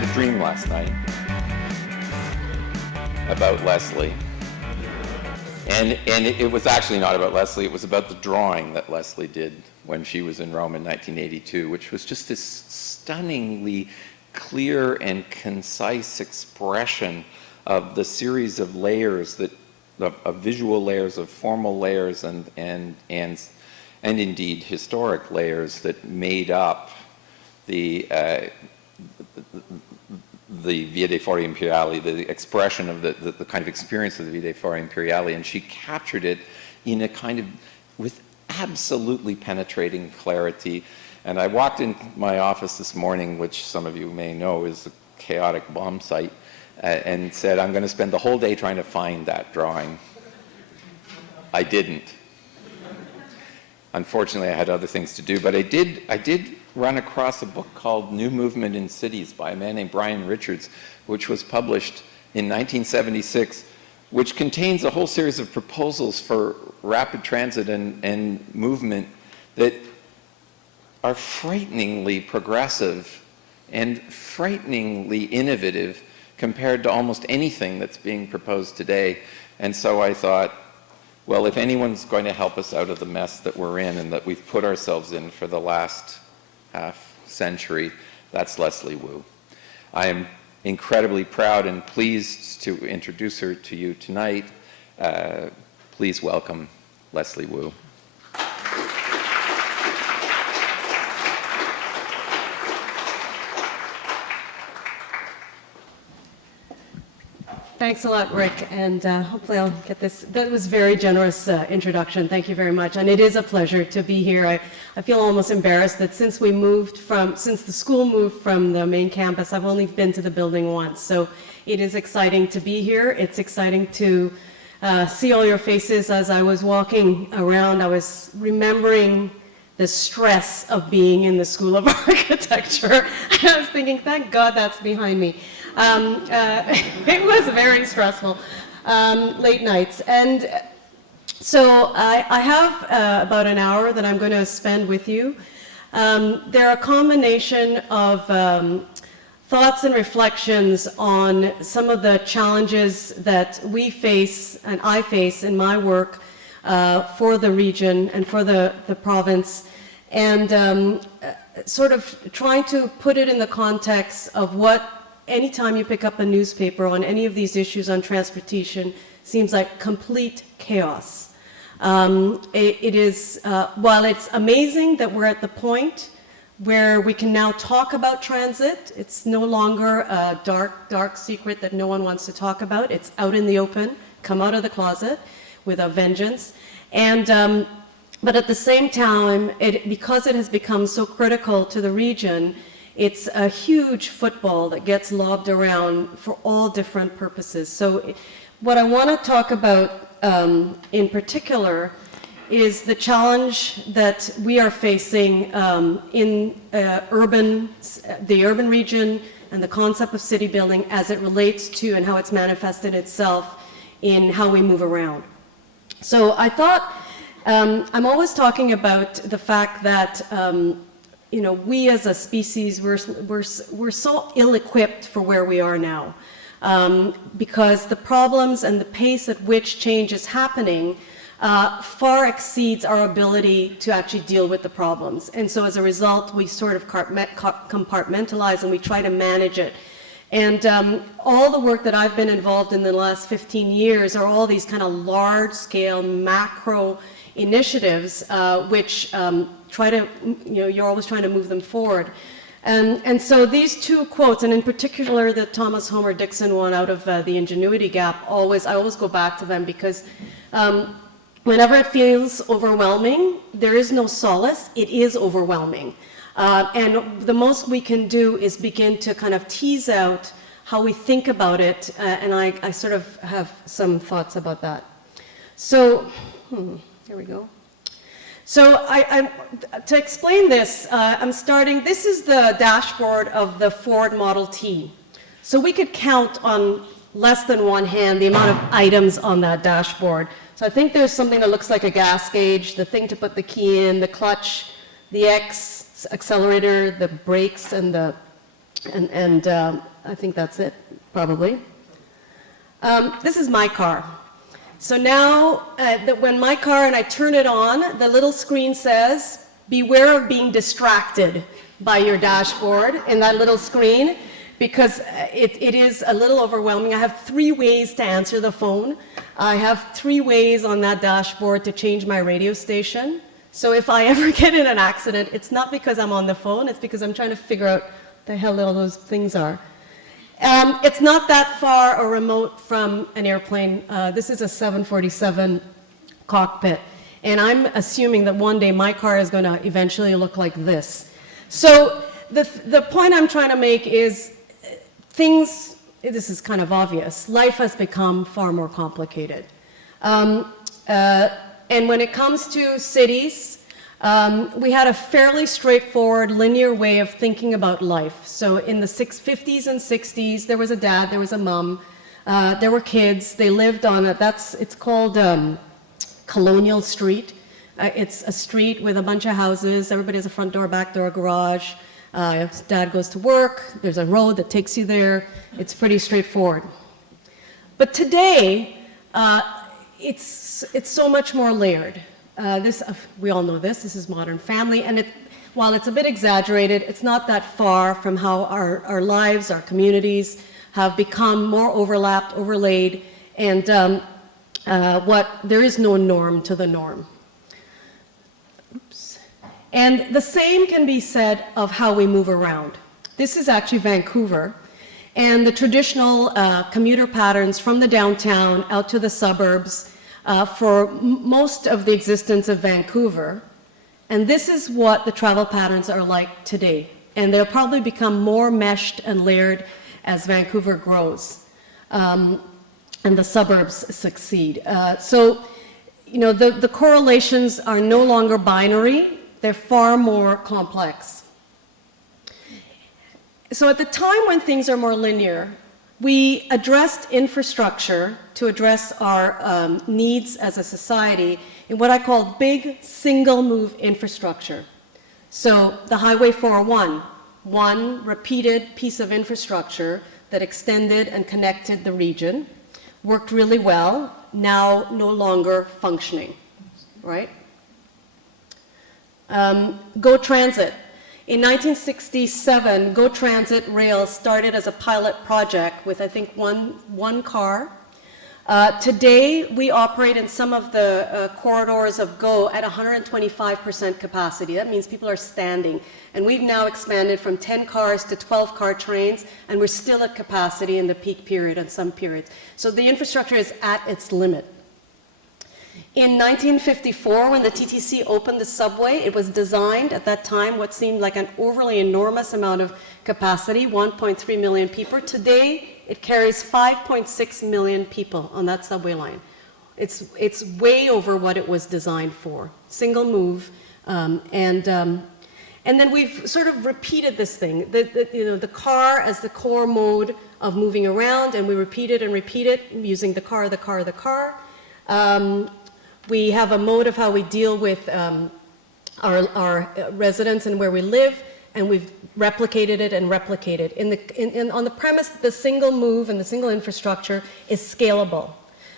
had a dream last night about Leslie. And it was actually not about Leslie, it was about the drawing that Leslie did when she was in Rome in 1982, which was just this stunningly clear and concise expression of the series of layers of visual layers, of formal layers, and indeed historic layers that made up the Via dei Fori Imperiali, the expression of the kind of experience of the Via dei Fori Imperiali, and she captured it in a kind of, with absolutely penetrating clarity. And I walked into my office this morning, which some of you may know is a chaotic bomb site, and said, I'm going to spend the whole day trying to find that drawing. I didn't. Unfortunately, I had other things to do, but I did run across a book called New Movement in Cities by a man named Brian Richards, which was published in 1976, which contains a whole series of proposals for rapid transit and movement that are frighteningly progressive and frighteningly innovative compared to almost anything that's being proposed today. And so I thought, well, if anyone's going to help us out of the mess that we're in and that we've put ourselves in for the last half century, that's Leslie Wu. I am incredibly proud and pleased to introduce her to you tonight. Please welcome Leslie Wu. Thanks a lot, Rick, and hopefully I'll get this. That was a very generous introduction. Thank you very much, and it is a pleasure to be here. I feel almost embarrassed that since the school moved from the main campus, I've only been to the building once. So it is exciting to be here. It's exciting to see all your faces. As I was walking around, I was remembering the stress of being in the School of Architecture. And I was thinking, thank God that's behind me. It was very stressful, late nights. And so I have about an hour that I'm going to spend with you. They're a combination of thoughts and reflections on some of the challenges that we face and I face in my work for the region and for the province, and sort of trying to put it in the context of what anytime you pick up a newspaper on any of these issues on transportation seems like complete chaos. It is, while it's amazing that we're at the point where we can now talk about transit, it's no longer a dark secret that no one wants to talk about. It's out in the open, come out of the closet with a vengeance. And, but at the same time, because it has become so critical to the region, it's a huge football that gets lobbed around for all different purposes. So what I want to talk about in particular is the challenge that we are facing in the urban region and the concept of city building as it relates to and how it's manifested itself in how we move around. So I thought, I'm always talking about the fact that you know, we as a species, we're so ill-equipped for where we are now, because the problems and the pace at which change is happening far exceeds our ability to actually deal with the problems. And so as a result, we sort of compartmentalize and we try to manage it. And all the work that I've been involved in the last 15 years are all these kind of large-scale macro initiatives which try to, you know, you're always trying to move them forward. And so these two quotes, and in particular the Thomas Homer Dixon one out of the Ingenuity Gap, I always go back to them because whenever it feels overwhelming, there is no solace, it is overwhelming. And the most we can do is begin to kind of tease out how we think about it, and I sort of have some thoughts about that. So, here we go. So to explain this, I'm starting, this is the dashboard of the Ford Model T. So we could count on less than one hand the amount of items on that dashboard. So I think there's something that looks like a gas gauge, the thing to put the key in, the clutch, the X accelerator, the brakes, and the And I think that's it, probably. This is my car. So now, when my car, and I turn it on, the little screen says, beware of being distracted by your dashboard in that little screen, because it is a little overwhelming. I have 3 ways to answer the phone. I have 3 ways on that dashboard to change my radio station. So if I ever get in an accident, it's not because I'm on the phone, it's because I'm trying to figure out what the hell all those things are. It's not that far or remote from an airplane. This is a 747 cockpit. And I'm assuming that one day my car is going to eventually look like this. So the point I'm trying to make is this is kind of obvious. Life has become far more complicated. And when it comes to cities, we had a fairly straightforward, linear way of thinking about life. So in the 50s and 60s, there was a dad, there was a mom, there were kids, they lived on it's called Colonial Street. It's a street with a bunch of houses, everybody has a front door, back door, garage. Dad goes to work, there's a road that takes you there. It's pretty straightforward. But today, it's so much more layered. We all know this is Modern Family, and while it's a bit exaggerated, it's not that far from how our lives, our communities have become more overlapped, overlaid, and there is no norm to the norm. Oops. And the same can be said of how we move around. This is actually Vancouver, and the traditional commuter patterns from the downtown out to the suburbs for most of the existence of Vancouver. And this is what the travel patterns are like today. And they'll probably become more meshed and layered as Vancouver grows and the suburbs succeed. So, the correlations are no longer binary. They're far more complex. So at the time when things are more linear, we addressed infrastructure to address our needs as a society in what I call big single-move infrastructure. So the Highway 401, one repeated piece of infrastructure that extended and connected the region, worked really well, now no longer functioning, right? GO Transit. In 1967, GO Transit Rail started as a pilot project with, I think, one car. Today, we operate in some of the corridors of GO at 125% capacity. That means people are standing. And we've now expanded from 10 cars to 12-car trains, and we're still at capacity in the peak period and some periods. So the infrastructure is at its limit. In 1954, when the TTC opened the subway, it was designed at that time what seemed like an overly enormous amount of capacity, 1.3 million people. Today, it carries 5.6 million people on that subway line. It's way over what it was designed for. Single move, and then we've sort of repeated this thing, the car as the core mode of moving around, and we repeat it using the car. We have a mode of how we deal with our residents and where we live, and we've replicated it. On the premise that the single move and the single infrastructure is scalable.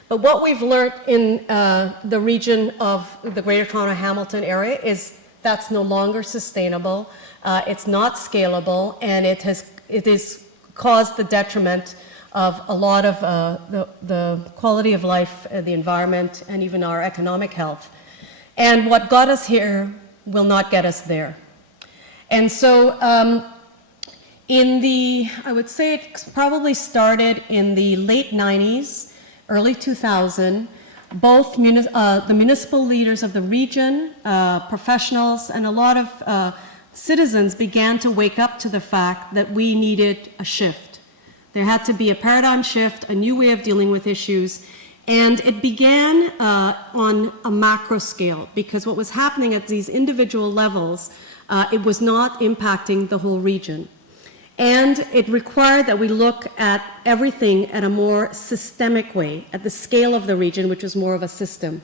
But what we've learned in the region of the Greater Toronto Hamilton area is that's no longer sustainable, it's not scalable, and it has caused the detriment of a lot of the quality of life, the environment, and even our economic health. And what got us here will not get us there. And so I would say it probably started in the late 90s, early 2000, both the municipal leaders of the region, professionals, and a lot of citizens began to wake up to the fact that we needed a shift. There had to be a paradigm shift, a new way of dealing with issues, and it began on a macro scale, because what was happening at these individual levels, it was not impacting the whole region. And it required that we look at everything at a more systemic way, at the scale of the region, which was more of a system.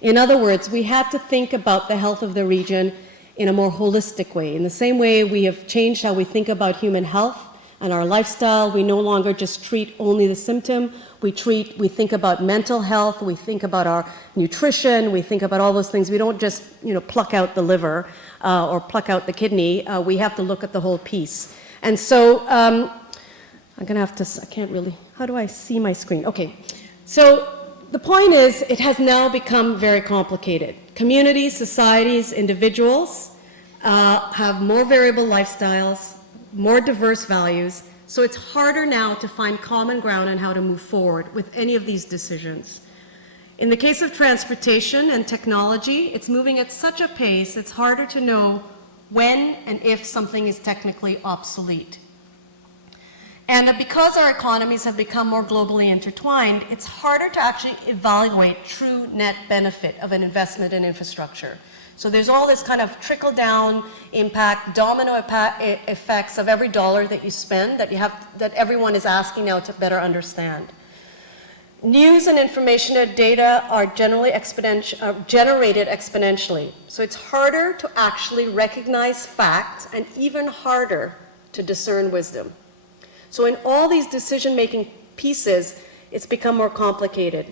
In other words, we had to think about the health of the region in a more holistic way. In the same way we have changed how we think about human health and our lifestyle, we no longer just treat only the symptom, we think about mental health, we think about our nutrition, we think about all those things. We don't just, pluck out the liver or pluck out the kidney. We have to look at the whole piece. And so I'm gonna have to, I can't really, how do I see my screen? Okay, so the point is, it has now become very complicated. Communities, societies, individuals have more variable lifestyles, more diverse values, so it's harder now to find common ground on how to move forward with any of these decisions. In the case of transportation and technology, it's moving at such a pace, it's harder to know when and if something is technically obsolete. And because our economies have become more globally intertwined, it's harder to actually evaluate true net benefit of an investment in infrastructure. So there's all this kind of trickle-down impact, domino effects of every dollar that you spend that everyone is asking now to better understand. News and information and data are generated exponentially. So it's harder to actually recognize facts and even harder to discern wisdom. So in all these decision-making pieces, it's become more complicated.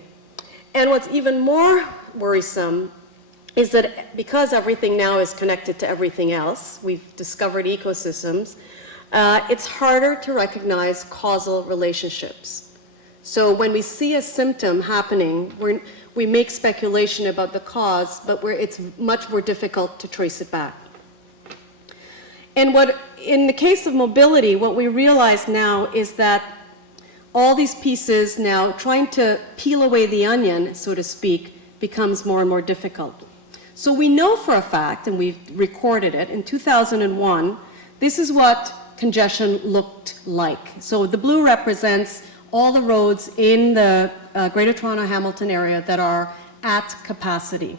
And what's even more worrisome is that because everything now is connected to everything else, we've discovered ecosystems, it's harder to recognize causal relationships. So when we see a symptom happening, we make speculation about the cause, but it's much more difficult to trace it back. And in the case of mobility, what we realize now is that all these pieces now, trying to peel away the onion, so to speak, becomes more and more difficult. So we know for a fact, and we've recorded it, in 2001, this is what congestion looked like. So the blue represents all the roads in the Greater Toronto-Hamilton area that are at capacity.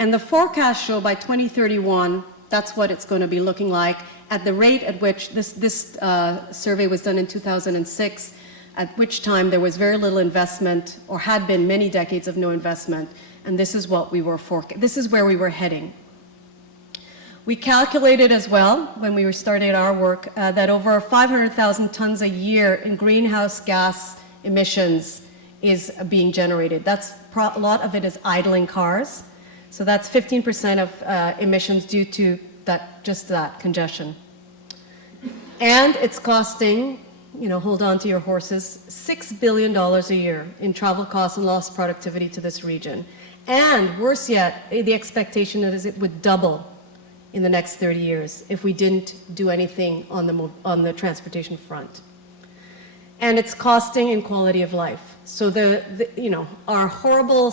And the forecasts show by 2031, that's what it's going to be looking like at the rate at which this survey was done in 2006, at which time there was very little investment, or had been many decades of no investment. And this is what we were this is where we were heading. We calculated as well, when we were starting our work, that over 500,000 tons a year in greenhouse gas emissions is being generated. A lot of it is idling cars. So that's 15% of emissions due to just that congestion. And it's costing, hold on to your horses, $6 billion a year in travel costs and lost productivity to this region. And worse yet, the expectation is it would double in the next 30 years if we didn't do anything on the transportation front. And it's costing in quality of life. So our horrible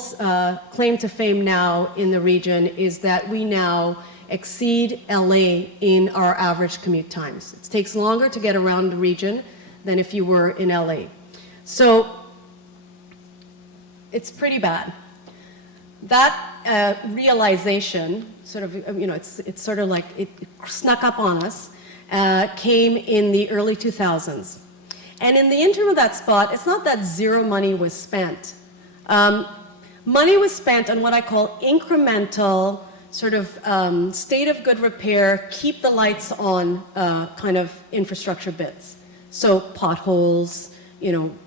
claim to fame now in the region is that we now exceed LA in our average commute times. It takes longer to get around the region than if you were in LA. So it's pretty bad. That realization, sort of, it's sort of like it snuck up on us, came in the early 2000s. And in the interim of that spot, it's not that zero money was spent. Money was spent on what I call incremental, sort of state of good repair, keep the lights on kind of infrastructure bits. So potholes,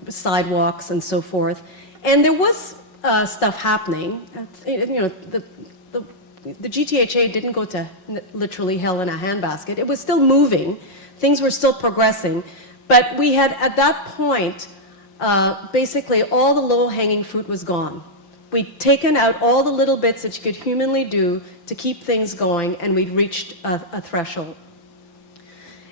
sidewalks and so forth. And there was stuff happening. The GTHA didn't go to literally hell in a handbasket. It was still moving. Things were still progressing. But we had, at that point, basically all the low-hanging fruit was gone. We'd taken out all the little bits that you could humanly do to keep things going, and we'd reached a threshold.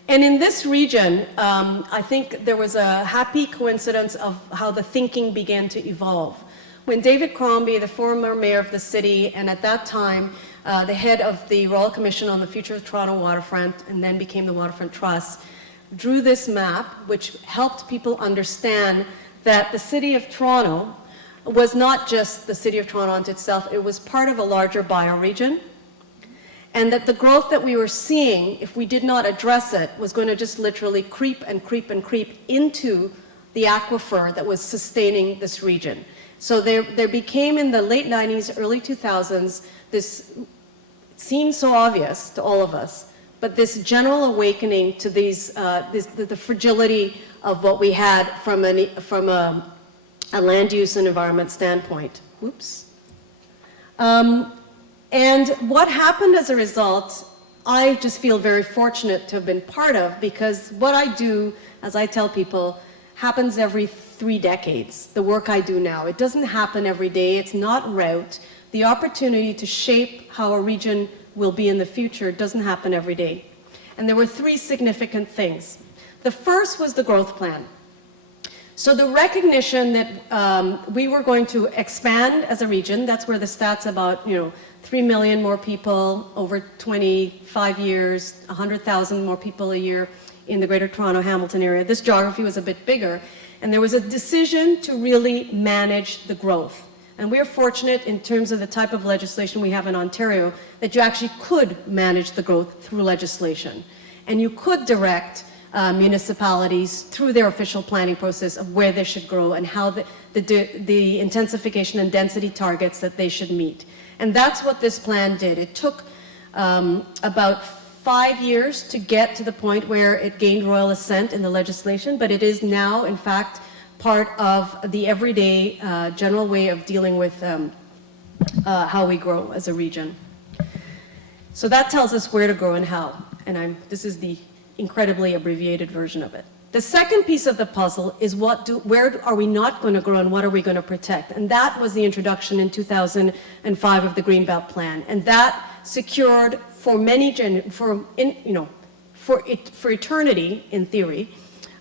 And in this region, I think there was a happy coincidence of how the thinking began to evolve. When David Crombie, the former mayor of the city, and at that time, the head of the Royal Commission on the Future of Toronto Waterfront, and then became the Waterfront Trust, drew this map, which helped people understand that the city of Toronto was not just the city of Toronto unto itself, it was part of a larger bioregion, and that the growth that we were seeing, if we did not address it, was going to just literally creep and creep and creep into the aquifer that was sustaining this region. So there became, in the late 90s, early 2000s, this seems so obvious to all of us, but this general awakening to the fragility of what we had from a land use and environment standpoint. Whoops. And what happened as a result, I just feel very fortunate to have been part of, because what I do, as I tell people, happens every 3 decades, the work I do now. It doesn't happen every day. It's not route. The opportunity to shape how a region will be in the future doesn't happen every day. And there were 3 significant things. The first was the growth plan. So the recognition that we were going to expand as a region, that's where the stats about, 3 million more people over 25 years, 100,000 more people a year in the Greater Toronto Hamilton area. This geography was a bit bigger, and there was a decision to really manage the growth. And we're fortunate in terms of the type of legislation we have in Ontario that you actually could manage the growth through legislation. And you could direct municipalities through their official planning process of where they should grow and how the intensification and density targets that they should meet. And that's what this plan did. It took about 5 years to get to the point where it gained royal assent in the legislation, but it is now, in fact, part of the everyday general way of dealing with how we grow as a region. So that tells us where to grow and how. And this is the incredibly abbreviated version of it. The second piece of the puzzle is where are we not going to grow and what are we going to protect? And that was the introduction in 2005 of the Greenbelt Plan. And that secured for eternity, in theory,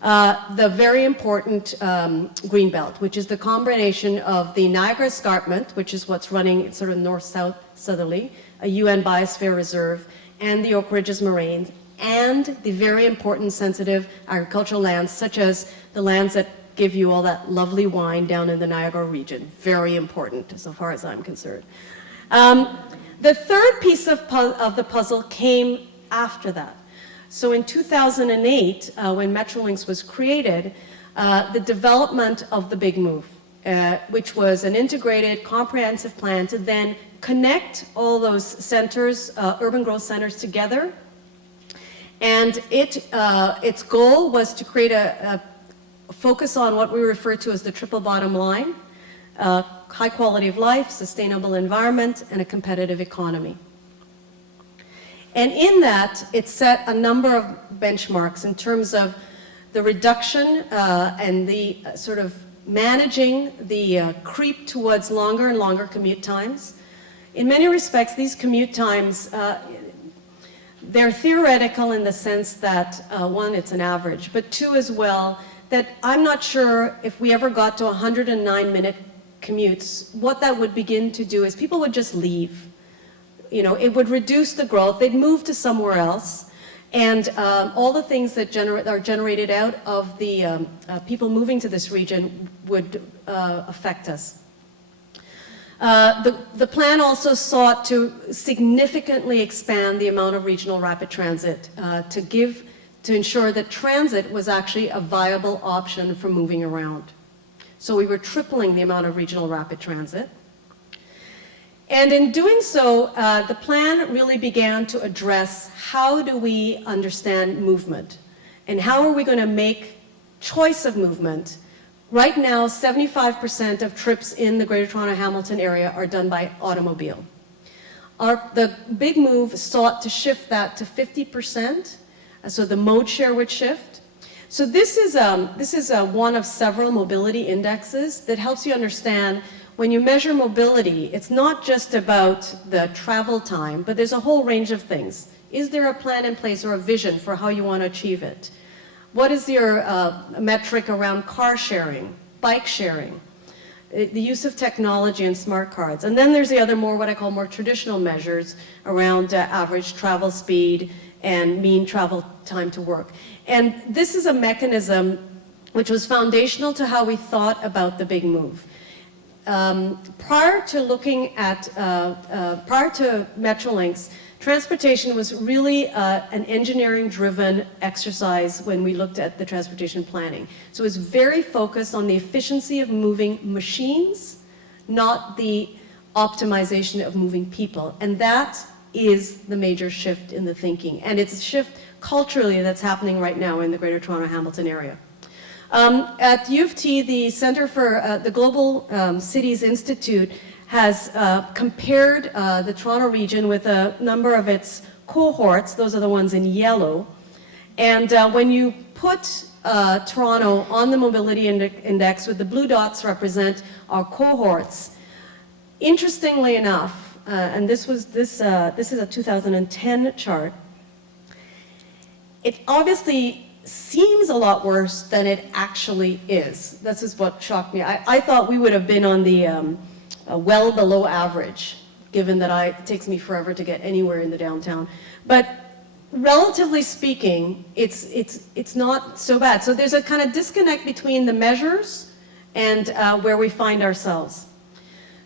the very important Greenbelt, which is the combination of the Niagara Escarpment, which is what's running sort of north-south southerly, a UN Biosphere Reserve, and the Oak Ridges Moraines, and the very important sensitive agricultural lands, such as the lands that give you all that lovely wine down in the Niagara region. Very important, so far as I'm concerned. The third piece of the puzzle came after that. So in 2008, when Metrolinx was created, the development of the Big Move, which was an integrated, comprehensive plan to then connect all those centers, urban growth centers together. And its goal was to create a focus on what we refer to as the triple bottom line, high quality of life, sustainable environment, and a competitive economy. And in that, it set a number of benchmarks in terms of the reduction and the sort of managing the creep towards longer and longer commute times. In many respects, these commute times, they're theoretical in the sense that, one, it's an average, but two, as well, that I'm not sure if we ever got to 109-minute commutes, what that would begin to do is people would just leave. It would reduce the growth, they'd move to somewhere else, and all the things that are generated out of the people moving to this region would affect us. The plan also sought to significantly expand the amount of regional rapid transit to ensure that transit was actually a viable option for moving around. So we were tripling the amount of regional rapid transit. And in doing so, the plan really began to address how do we understand movement and how are we going to make choice of movement. Right now, 75% of trips in the Greater Toronto Hamilton area are done by automobile. The Big Move sought to shift that to 50%, so the mode share would shift. So this is one of several mobility indexes that helps you understand when you measure mobility, it's not just about the travel time, but there's a whole range of things. Is there a plan in place or a vision for how you want to achieve it? What is your metric around car sharing, bike sharing, the use of technology and smart cards? And then there's the other what I call more traditional measures around average travel speed and mean travel time to work. And this is a mechanism which was foundational to how we thought about the Big Move. Prior to Metrolinx, transportation was really an engineering-driven exercise when we looked at the transportation planning. So it was very focused on the efficiency of moving machines, not the optimization of moving people. And that is the major shift in the thinking. And it's a shift culturally that's happening right now in the Greater Toronto Hamilton area. At U of T, the Center for the Global Cities Institute has compared the Toronto region with a number of its cohorts. Those are the ones in yellow. And when you put Toronto on the mobility index, with the blue dots represent our cohorts, interestingly enough, and this is a 2010 chart, it obviously seems a lot worse than it actually is. This is what shocked me. I thought we would have been on the well below average, given that it takes me forever to get anywhere in the downtown. But relatively speaking, it's not so bad. So there's a kind of disconnect between the measures and where we find ourselves.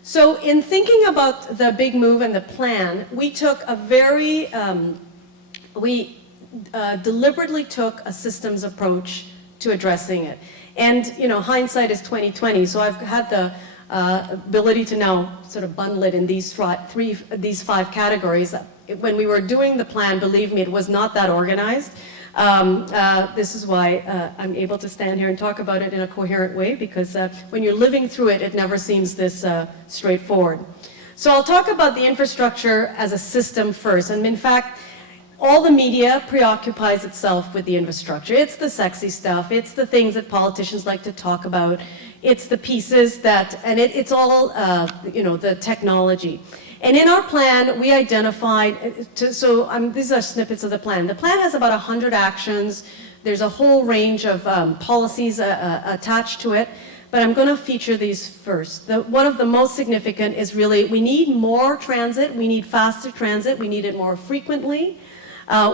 So in thinking about the big move and the plan, we took a very, deliberately took a systems approach to addressing it. And, you know, hindsight is 20/20, so I've had the ability to now sort of bundle it in these five categories. When we were doing the plan, believe me, it was not that organized. This is why I'm able to stand here and talk about it in a coherent way, because when you're living through it, it never seems this straightforward. So I'll talk about the infrastructure as a system first. And in fact, all the media preoccupies itself with the infrastructure. It's the sexy stuff. It's the things that politicians like to talk about. It's the pieces that, and it's all, you know, the technology. And in our plan, we identified, these are snippets of the plan. The plan has about 100 actions. There's a whole range of policies attached to it, but I'm going to feature these first. One of the most significant is really, we need more transit. We need faster transit. We need it more frequently.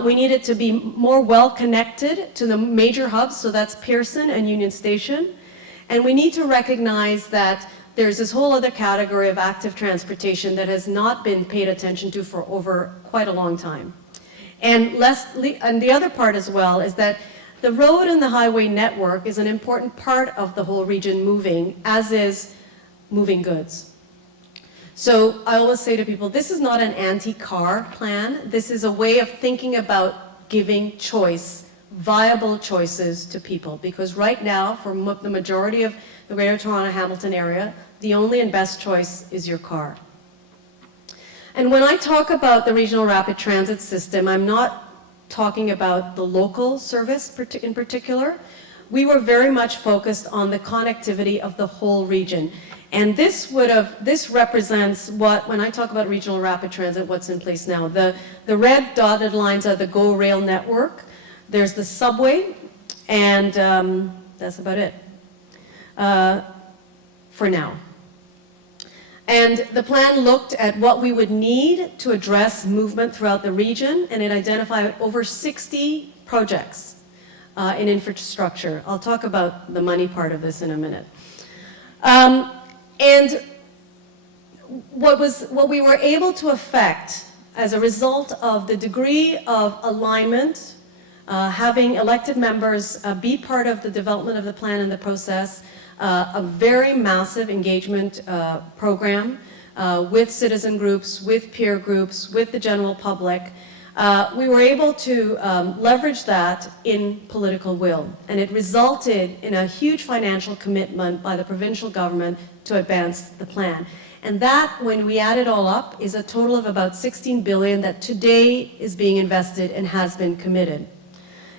We need it to be more well connected to the major hubs, so that's Pearson and Union Station. And we need to recognize that there's this whole other category of active transportation that has not been paid attention to for over quite a long time. And the other part as well is that the road and the highway network is an important part of the whole region moving, as is moving goods. So I always say to people, this is not an anti-car plan. This is a way of thinking about giving choice, viable choices to people. Because right now, for the majority of the Greater Toronto Hamilton area, the only and best choice is your car. And when I talk about the regional rapid transit system, I'm not talking about the local service in particular. We were very much focused on the connectivity of the whole region. And this represents what, when I talk about regional rapid transit, what's in place now. The red dotted lines are the GO Rail network. There's the subway, and that's about it for now. And the plan looked at what we would need to address movement throughout the region, and it identified over 60 projects in infrastructure. I'll talk about the money part of this in a minute. And what we were able to affect as a result of the degree of alignment, having elected members be part of the development of the plan and the process, a very massive engagement program with citizen groups, with peer groups, with the general public. We were able to leverage that in political will, and it resulted in a huge financial commitment by the provincial government to advance the plan. And that, when we add it all up, is a total of about $16 billion that today is being invested and has been committed.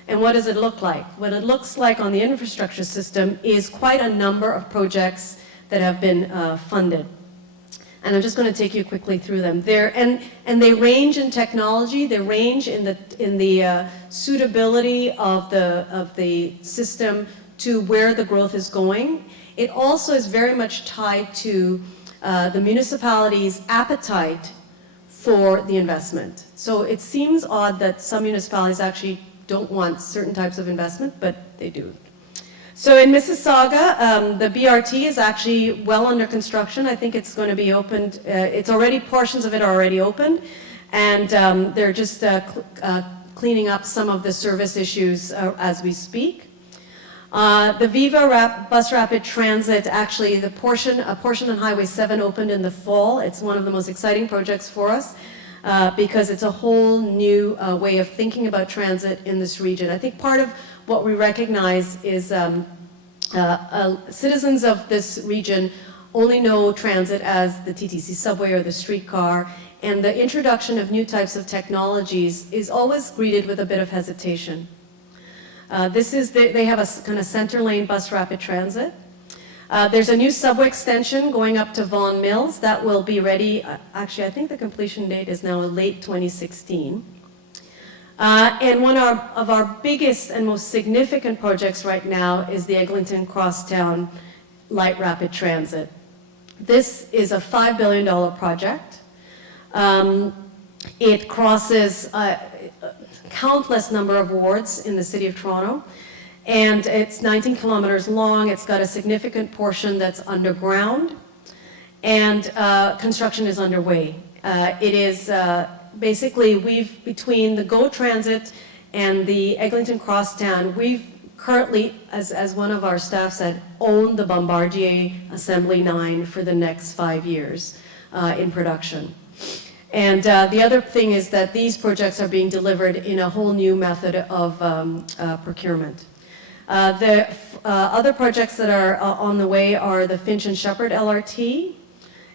And what does it look like? What it looks like on the infrastructure system is quite a number of projects that have been funded. And I'm just going to take you quickly through them. And they range in technology, they range in the suitability of the system to where the growth is going. It also is very much tied to the municipality's appetite for the investment. So it seems odd that some municipalities actually don't want certain types of investment, but they do. So in Mississauga, the BRT is actually well under construction. I think it's going to be opened, portions of it are already opened, and they're just cleaning up some of the service issues as we speak. The Viva Bus Rapid Transit, actually a portion on Highway 7 opened in the fall. It's one of the most exciting projects for us. because it's a whole new way of thinking about transit in this region. I think part of what we recognize is citizens of this region only know transit as the TTC subway or the streetcar, and the introduction of new types of technologies is always greeted with a bit of hesitation. They have a kind of center lane bus rapid transit. There's a new subway extension going up to Vaughan Mills that will be ready, actually I think the completion date is now late 2016. And one of our biggest and most significant projects right now is the Eglinton Crosstown Light Rapid Transit. This is a $5 billion project. It crosses countless number of wards in the City of Toronto, and it's 19 kilometers long. It's got a significant portion that's underground, and construction is underway. It is basically, between the GO Transit and the Eglinton Crosstown, we've currently, as one of our staff said, owned the Bombardier Assembly 9 for the next 5 years in production. And the other thing is that these projects are being delivered in a whole new method of procurement. The other projects that are on the way are the Finch and Shepherd LRT,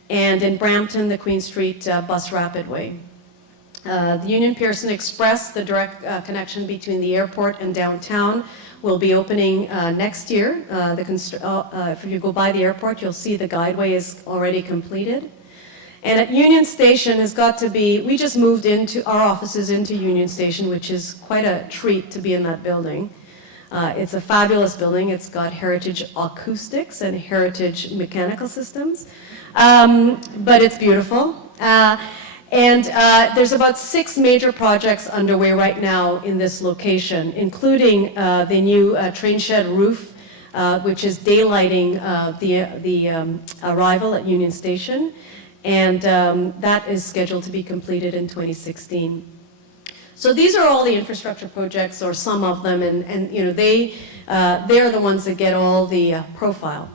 and in Brampton, the Queen Street Bus Rapidway. The Union Pearson Express, the direct connection between the airport and downtown, will be opening next year. If you go by the airport, you'll see the guideway is already completed. And at Union Station has got to be, we just moved into our offices into Union Station, which is quite a treat to be in that building. It's a fabulous building. It's got heritage acoustics and heritage mechanical systems, but it's beautiful. And there's about 6 major projects underway right now in this location, including the new train shed roof, which is daylighting the arrival at Union Station, and that is scheduled to be completed in 2016. So these are all the infrastructure projects, or some of them, and you know, they are the ones that get all the profile.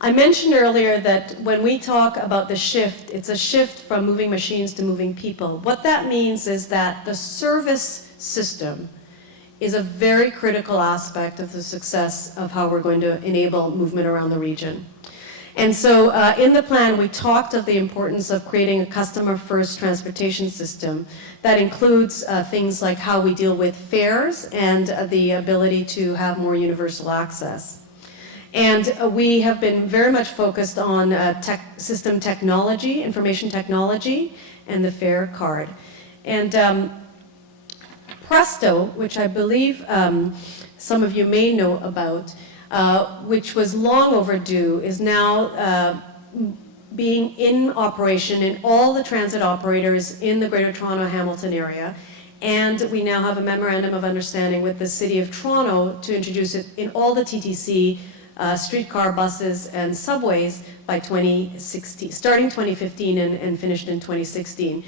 I mentioned earlier that when we talk about the shift, it's a shift from moving machines to moving people. What that means is that the service system is a very critical aspect of the success of how we're going to enable movement around the region. And so in the plan, we talked of the importance of creating a customer-first transportation system that includes things like how we deal with fares and the ability to have more universal access. And we have been very much focused on system technology, information technology, and the fare card. And Presto, which I believe some of you may know about, which was long overdue, is now being in operation in all the transit operators in the Greater Toronto Hamilton area. And we now have a memorandum of understanding with the City of Toronto to introduce it in all the TTC streetcar buses and subways by 2016, starting 2015 and finished in 2016.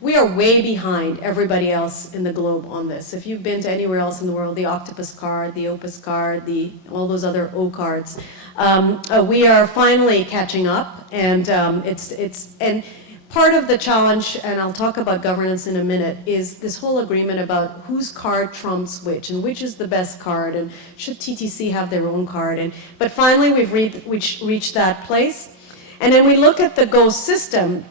We are way behind everybody else in the globe on this. If you've been to anywhere else in the world, the Octopus card, the Opus card, all those other O cards, we are finally catching up, and and part of the challenge, and I'll talk about governance in a minute, is this whole agreement about whose card trumps which, and which is the best card, and should TTC have their own card. But finally, we've reached that place. And then we look at the GO system,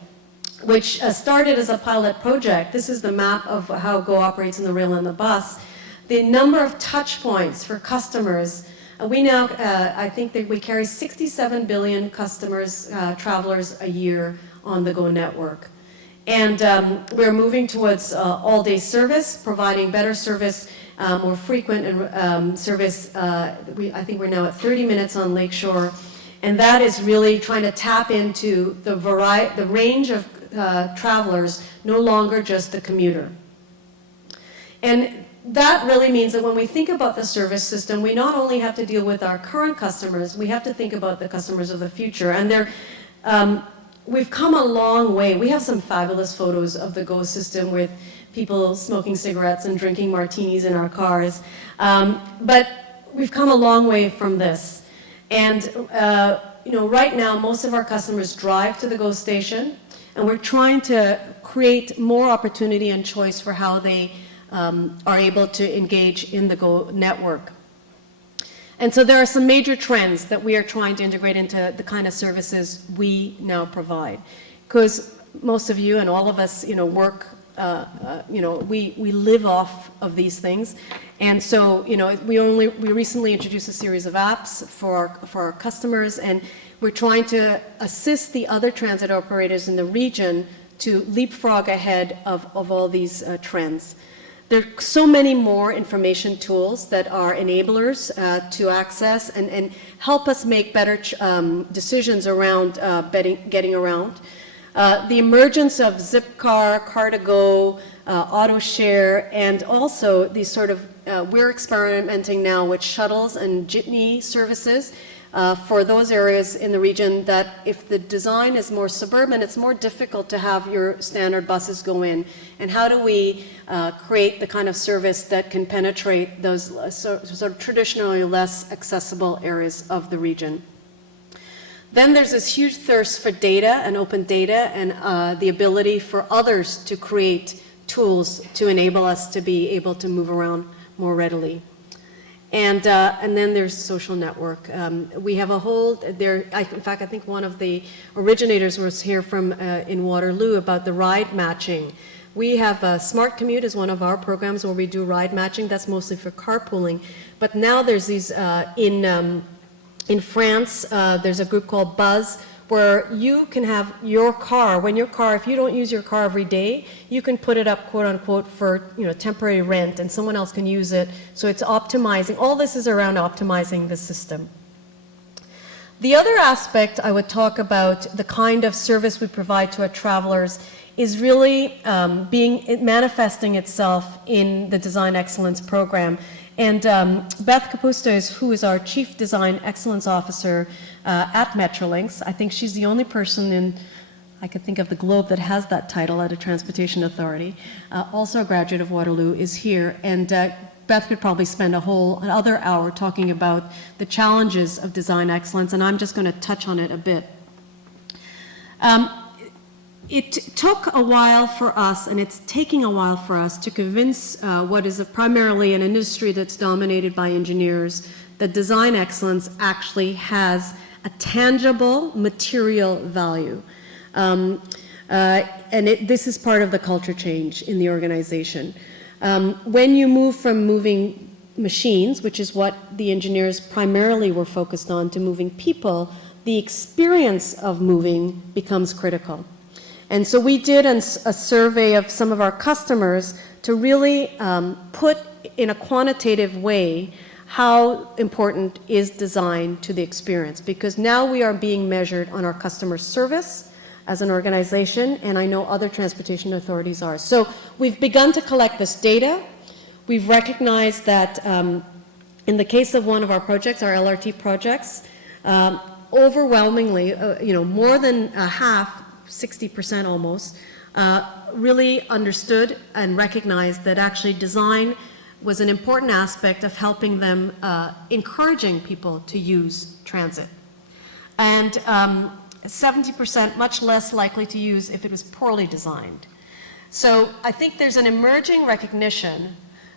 which started as a pilot project. This is the map of how GO operates in the rail and the bus. The number of touch points for customers, we now, I think that we carry 67 billion customers, travelers a year on the GO network. And we're moving towards all-day service, providing better service, more frequent service. I think we're now at 30 minutes on Lakeshore, and that is really trying to tap into the range of travelers, no longer just the commuter. And that really means that when we think about the service system, we not only have to deal with our current customers, we have to think about the customers of the future. And we've come a long way. We have some fabulous photos of the GO system with people smoking cigarettes and drinking martinis in our cars. But we've come a long way from this. And you know, right now, most of our customers drive to the GO station. And we're trying to create more opportunity and choice for how they are able to engage in the Go network. And so there are some major trends that we are trying to integrate into the kind of services we now provide. Because most of you and all of us, work, we live off of these things. And so, we recently introduced a series of apps for our customers, and we're trying to assist the other transit operators in the region to leapfrog ahead of all these trends. There are so many more information tools that are enablers to access and help us make better decisions around getting around. The emergence of Zipcar, Car2Go, auto share, and also these sort of, we're experimenting now with shuttles and jitney services for those areas in the region that if the design is more suburban, it's more difficult to have your standard buses go in. And how do we create the kind of service that can penetrate those sort of traditionally less accessible areas of the region? Then there's this huge thirst for data and open data and the ability for others to create tools to enable us to be able to move around more readily. And then there's social network. We have a whole, in fact, I think one of the originators was here from in Waterloo about the ride matching. We have Smart Commute is one of our programs where we do ride matching. That's mostly for carpooling. But now there's these, in France, there's a group called Buzz, where you can have your car, if you don't use your car every day, you can put it up, quote unquote, for temporary rent, and someone else can use it. So it's optimizing. All this is around optimizing the system. The other aspect I would talk about, the kind of service we provide to our travelers, is really manifesting itself in the Design Excellence program. And Beth Kapusta, who is our Chief Design Excellence Officer at Metrolinx, I think she's the only person I could think of the globe that has that title at a transportation authority, also a graduate of Waterloo, is here. And Beth could probably spend another hour talking about the challenges of design excellence, and I'm just going to touch on it a bit. It took a while for us, and it's taking a while for us, to convince what is primarily an industry that's dominated by engineers that design excellence actually has a tangible material value. This is part of the culture change in the organization. When you move from moving machines, which is what the engineers primarily were focused on, to moving people, the experience of moving becomes critical. And so we did a survey of some of our customers to really put in a quantitative way how important is design to the experience, because now we are being measured on our customer service as an organization, and I know other transportation authorities are. So we've begun to collect this data. We've recognized that in the case of one of our projects, our LRT projects, overwhelmingly, more than half, 60% almost, really understood and recognized that actually design was an important aspect of helping them, encouraging people to use transit. And 70% much less likely to use if it was poorly designed. So I think there's an emerging recognition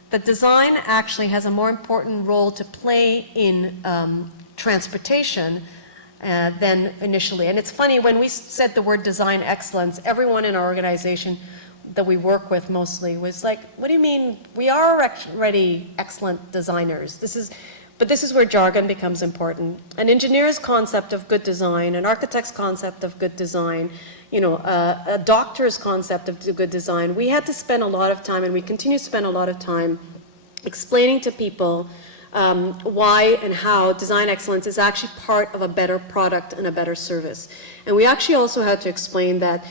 that design actually has a more important role to play in transportation than initially. And it's funny, when we said the word design excellence, everyone in our organization that we work with mostly was like, what do you mean? We are already excellent designers. But this is where jargon becomes important. An engineer's concept of good design, an architect's concept of good design, a doctor's concept of good design. We had to spend a lot of time, and we continue to spend a lot of time explaining to people why and how design excellence is actually part of a better product and a better service. And we actually also had to explain that,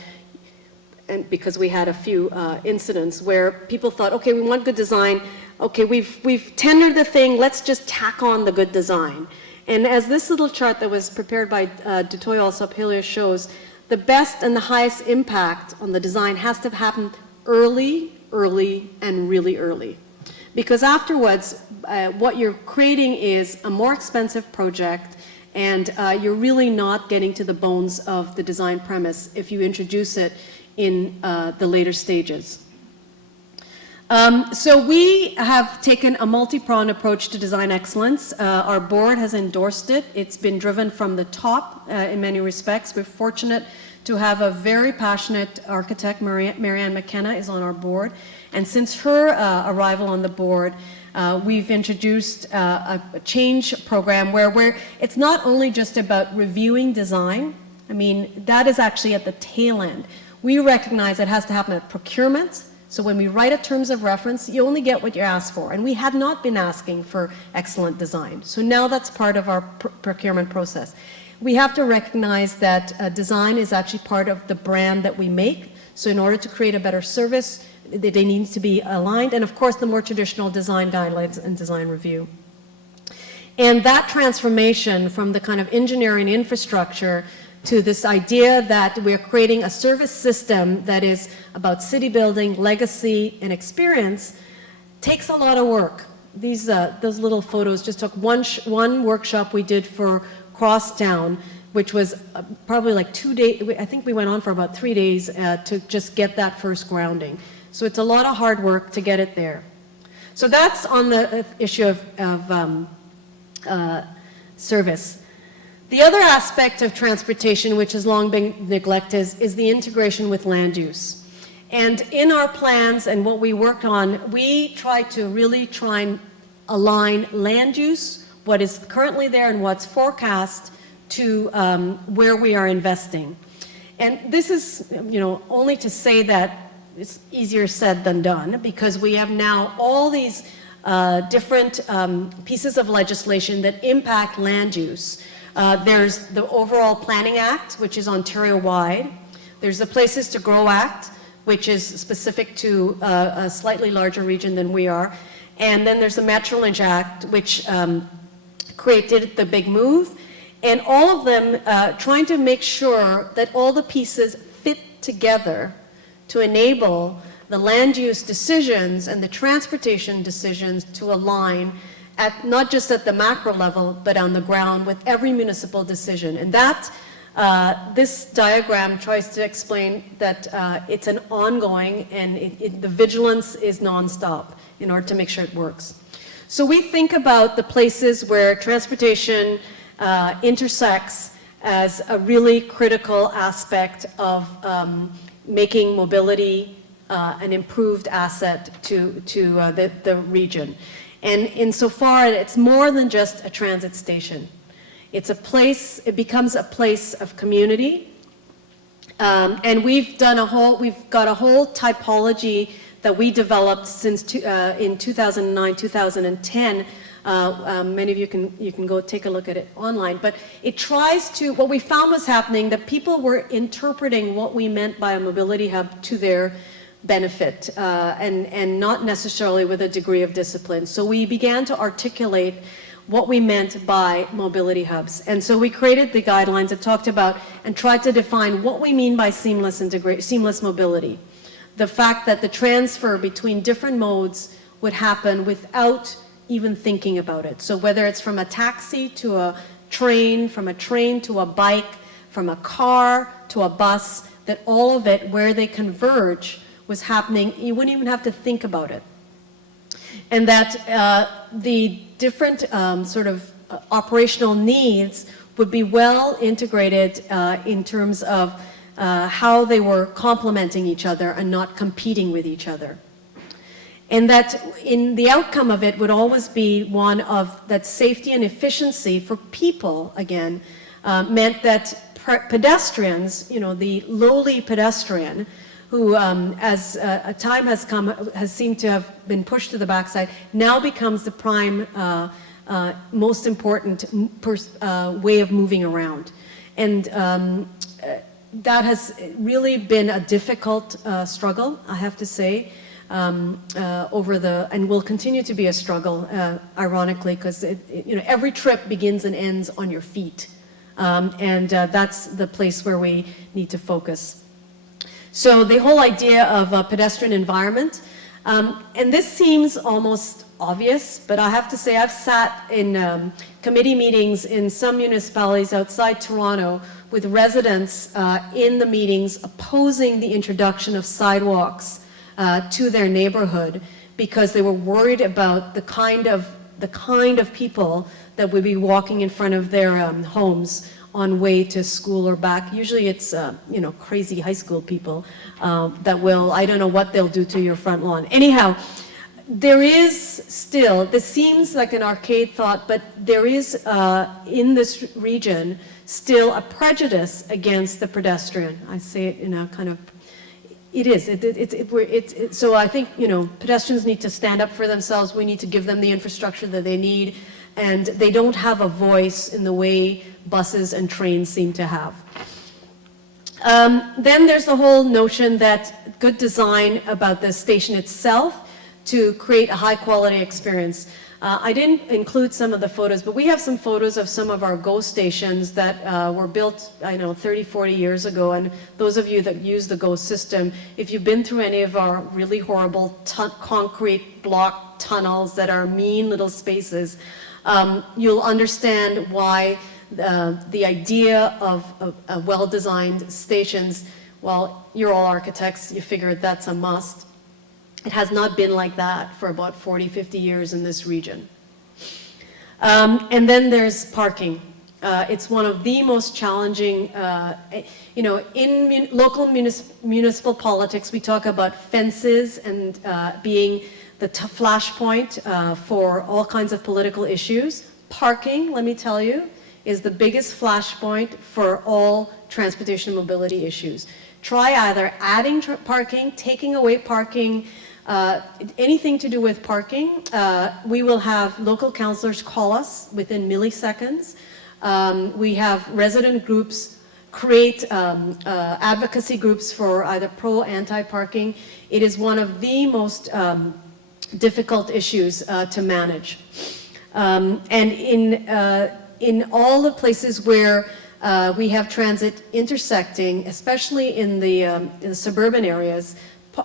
and because we had a few incidents where people thought, okay, we want good design, okay, we've tendered the thing, let's just tack on the good design. And as this little chart that was prepared by Dutoy-Alsop-Hillier shows, the best and the highest impact on the design has to happen early, and really early. Because afterwards, what you're creating is a more expensive project, And you're really not getting to the bones of the design premise if you introduce it in the later stages. So we have taken a multi-pronged approach to design excellence. Our board has endorsed it. It's been driven from the top in many respects. We're fortunate to have a very passionate architect, Marianne McKenna, is on our board. And since her arrival on the board, we've introduced a change program where it's not only just about reviewing design. I mean, that is actually at the tail end. We recognize it has to happen at procurement. So when we write a terms of reference, you only get what you ask for. And we had not been asking for excellent design. So now that's part of our procurement process. We have to recognize that design is actually part of the brand that we make. So in order to create a better service, they need to be aligned. And of course, the more traditional design guidelines and design review. And that transformation from the kind of engineering infrastructure to this idea that we're creating a service system that is about city building, legacy, and experience takes a lot of work. Those little photos just took one workshop we did for Crosstown, which was probably like 2 days. I think we went on for about 3 days to just get that first grounding. So it's a lot of hard work to get it there. So that's on the issue of service. The other aspect of transportation, which has long been neglected, is the integration with land use. And in our plans and what we worked on, we tried to really try and align land use, what is currently there and what's forecast, to where we are investing. And this is, only to say that it's easier said than done, because we have now all these different pieces of legislation that impact land use. There's the Overall Planning Act, which is Ontario-wide. There's the Places to Grow Act, which is specific to a slightly larger region than we are. And then there's the Metrolinx Act, which created the big move. And all of them trying to make sure that all the pieces fit together to enable the land use decisions and the transportation decisions to align at not just at the macro level, but on the ground with every municipal decision. And that, this diagram tries to explain that it's an ongoing, and the vigilance is nonstop in order to make sure it works. So we think about the places where transportation intersects as a really critical aspect of making mobility an improved asset to the region. And insofar, it's more than just a transit station. It's a place, it becomes a place of community. And we've got a whole typology that we developed since in 2009, 2010. Many of you can go take a look at it online. But it tries to, what we found was happening, that people were interpreting what we meant by a mobility hub to their benefit, and not necessarily with a degree of discipline. So we began to articulate what we meant by mobility hubs. And so we created the guidelines that talked about and tried to define what we mean by seamless mobility. The fact that the transfer between different modes would happen without even thinking about it. So whether it's from a taxi to a train, from a train to a bike, from a car to a bus, that all of it, where they converge, was happening, you wouldn't even have to think about it. And that the different sort of operational needs would be well integrated in terms of how they were complementing each other and not competing with each other. And that in the outcome of it would always be one of that safety and efficiency for people, again, meant that pedestrians, the lowly pedestrian, who, as a time has come, has seemed to have been pushed to the backside, now becomes the prime, most important way of moving around. And that has really been a difficult struggle, I have to say, and will continue to be a struggle, ironically, because every trip begins and ends on your feet. And that's the place where we need to focus. So the whole idea of a pedestrian environment, and this seems almost obvious, but I have to say I've sat in committee meetings in some municipalities outside Toronto with residents in the meetings opposing the introduction of sidewalks to their neighborhood because they were worried about the kind of people that would be walking in front of their homes on way to school or back. Usually it's, crazy high school people that will, I don't know what they'll do to your front lawn. Anyhow, there is still, this seems like an arcade thought, but there is in this region still a prejudice against the pedestrian. I say it in a kind of, it is. So I think, pedestrians need to stand up for themselves. We need to give them the infrastructure that they need. And they don't have a voice in the way buses and trains seem to have. Then there's the whole notion that good design about the station itself to create a high quality experience. I didn't include some of the photos, but we have some photos of some of our GO stations that were built, 30, 40 years ago. And those of you that use the GO system, if you've been through any of our really horrible concrete block tunnels that are mean little spaces, you'll understand why the idea of well-designed stations, well, you're all architects, you figure that's a must. It has not been like that for about 40, 50 years in this region. And then there's parking. It's one of the most challenging, in local municipal politics, we talk about fences and being the flashpoint for all kinds of political issues. Parking, let me tell you, is the biggest flashpoint for all transportation and mobility issues. Try either adding parking, taking away parking, anything to do with parking. We will have local councillors call us within milliseconds. We have resident groups create advocacy groups for either pro or anti-parking. It is one of the most difficult issues to manage. And in all the places where we have transit intersecting, especially in the suburban areas,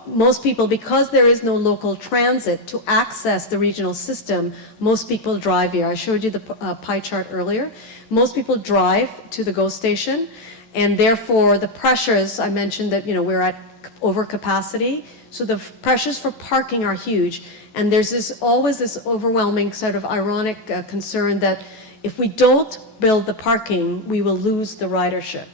most people, because there is no local transit to access the regional system, most people drive here. I showed you the pie chart earlier. Most people drive to the GO station, and therefore the pressures, I mentioned that we're at overcapacity, so the pressures for parking are huge. And there's always this overwhelming sort of ironic concern that if we don't build the parking, we will lose the ridership.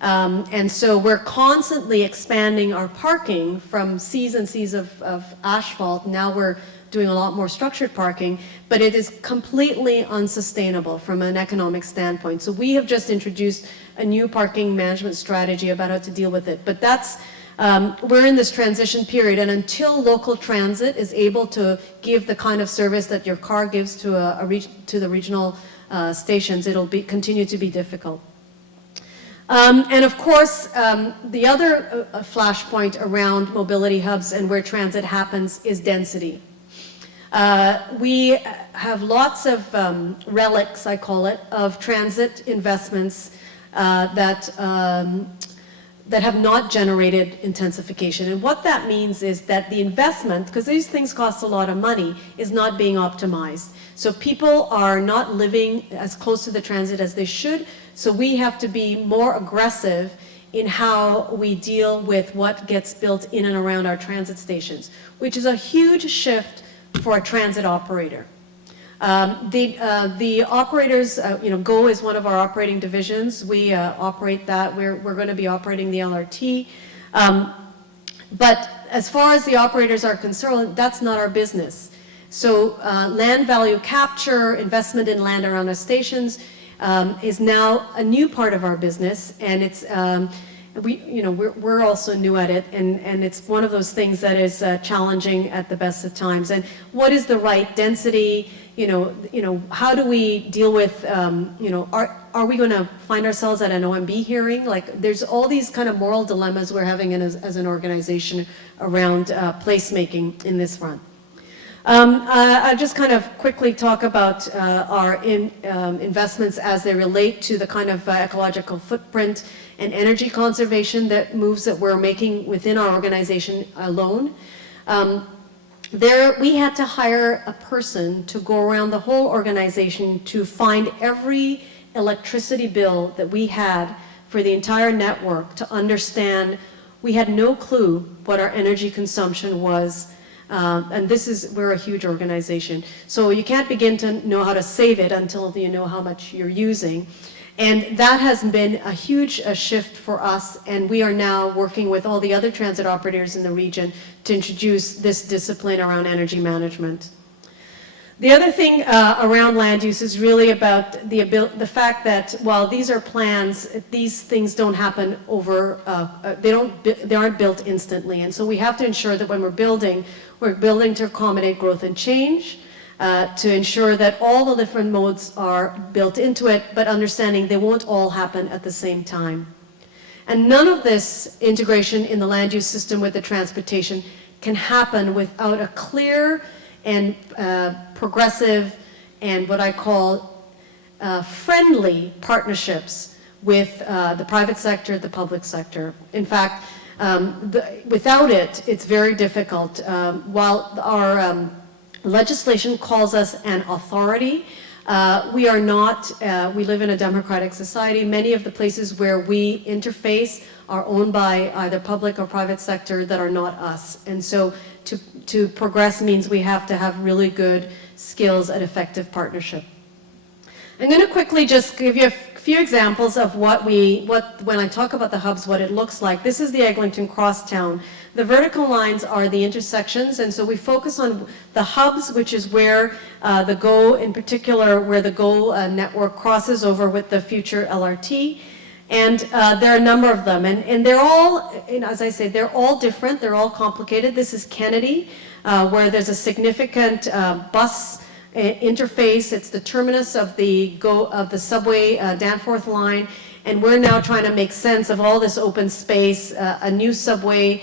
And so we're constantly expanding our parking from seas and seas of asphalt. Now we're doing a lot more structured parking, but it is completely unsustainable from an economic standpoint. So we have just introduced a new parking management strategy about how to deal with it. But that's, we're in this transition period, and until local transit is able to give the kind of service that your car gives to the regional stations, it'll continue to be difficult. And of course, the other flashpoint around mobility hubs and where transit happens is density. We have lots of relics, I call it, of transit investments that have not generated intensification. And what that means is that the investment, because these things cost a lot of money, is not being optimized. So people are not living as close to the transit as they should. So we have to be more aggressive in how we deal with what gets built in and around our transit stations, which is a huge shift for a transit operator. The operators, GO is one of our operating divisions. We operate that. We're going to be operating the LRT. But as far as the operators are concerned, that's not our business. So land value capture, investment in land around our stations is now a new part of our business, and it's we're also new at it, and it's one of those things that is challenging at the best of times. And what is the right density? How do we deal with, are we going to find ourselves at an OMB hearing? Like, there's all these kind of moral dilemmas we're having as an organization around placemaking in this front. I'll just kind of quickly talk about our investments as they relate to the kind of ecological footprint and energy conservation moves that we're making within our organization alone. there we had to hire a person to go around the whole organization to find every electricity bill that we had for the entire network, to understand. We had no clue what our energy consumption was. And we're a huge organization. So you can't begin to know how to save it until you know how much you're using. And that has been a huge shift for us, and we are now working with all the other transit operators in the region to introduce this discipline around energy management. The other thing around land use is really about the fact that while these are plans, these things don't happen they aren't built instantly. And so we have to ensure that when we're building to accommodate growth and change, to ensure that all the different modes are built into it, but understanding they won't all happen at the same time. And none of this integration in the land use system with the transportation can happen without a clear and progressive and what I call friendly partnerships with the private sector, the public sector. In fact, without it, it's very difficult. While our legislation calls us an authority, we are not. We live in a democratic society. Many of the places where we interface are owned by either public or private sector that are not us. And so to progress means we have to have really good skills at effective partnership. I'm going to quickly just give you a few examples of when I talk about the hubs, what it looks like. This is the Eglinton Crosstown. The vertical lines are the intersections, and so we focus on the hubs, which is where the GO, in particular, where the GO network crosses over with the future LRT. And there are a number of them, and they're all, as I say, they're all different, they're all complicated. This is Kennedy, where there's a significant bus interface. It's the terminus of the subway Danforth line, and we're now trying to make sense of all this open space, a new subway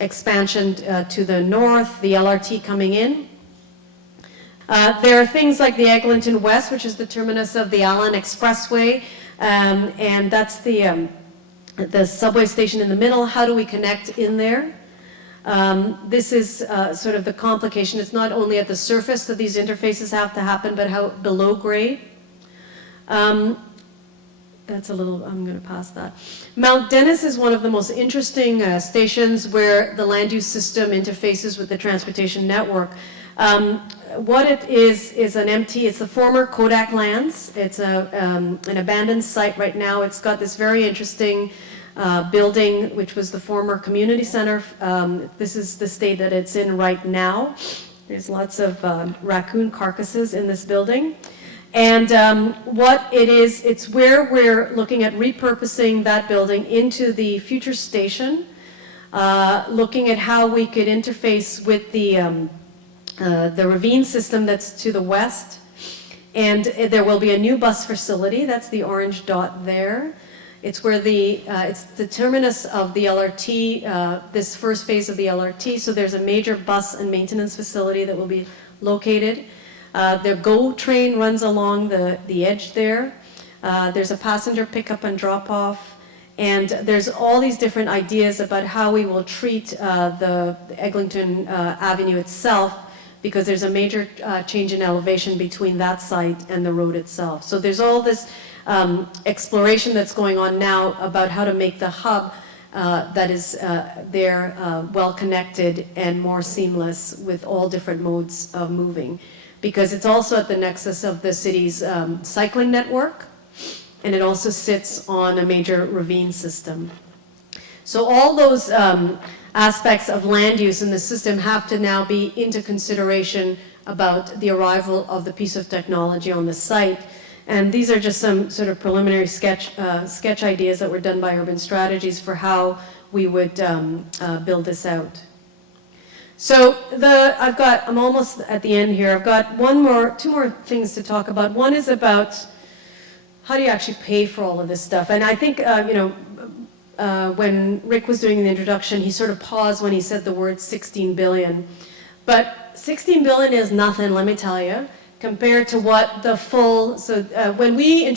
expansion to the north, the LRT coming in. There are things like the Eglinton West, which is the terminus of the Allen Expressway, and that's the subway station in the middle. How do we connect in there? This is sort of the complication. It's not only at the surface that these interfaces have to happen, but how below grade. That's a little, I'm going to pass that. Mount Dennis is one of the most interesting stations where the land use system interfaces with the transportation network. What it is it's the former Kodak lands. It's an abandoned site right now. It's got this very interesting building, which was the former community center. This is the state that it's in right now. There's lots of raccoon carcasses in this building. And what it is, it's where we're looking at repurposing that building into the future station, looking at how we could interface with the ravine system that's to the west. And there will be a new bus facility. That's the orange dot there. It's where it's the terminus of the LRT, this first phase of the LRT. So there's a major bus and maintenance facility that will be located. The GO train runs along the edge there. There's a passenger pickup and drop off. And there's all these different ideas about how we will treat the Eglinton Avenue itself, because there's a major change in elevation between that site and the road itself. So there's all this exploration that's going on now about how to make the hub that is there well connected and more seamless with all different modes of moving. Because it's also at the nexus of the city's cycling network, and it also sits on a major ravine system. So all those aspects of land use in the system have to now be into consideration about the arrival of the piece of technology on the site. And these are just some sort of preliminary sketch ideas that were done by Urban Strategies for how we would build this out. So I'm almost at the end here. I've got two more things to talk about. One is about how do you actually pay for all of this stuff? And I think, when Rick was doing the introduction, he sort of paused when he said the word 16 billion. But 16 billion is nothing, let me tell you, compared to what the full, when we in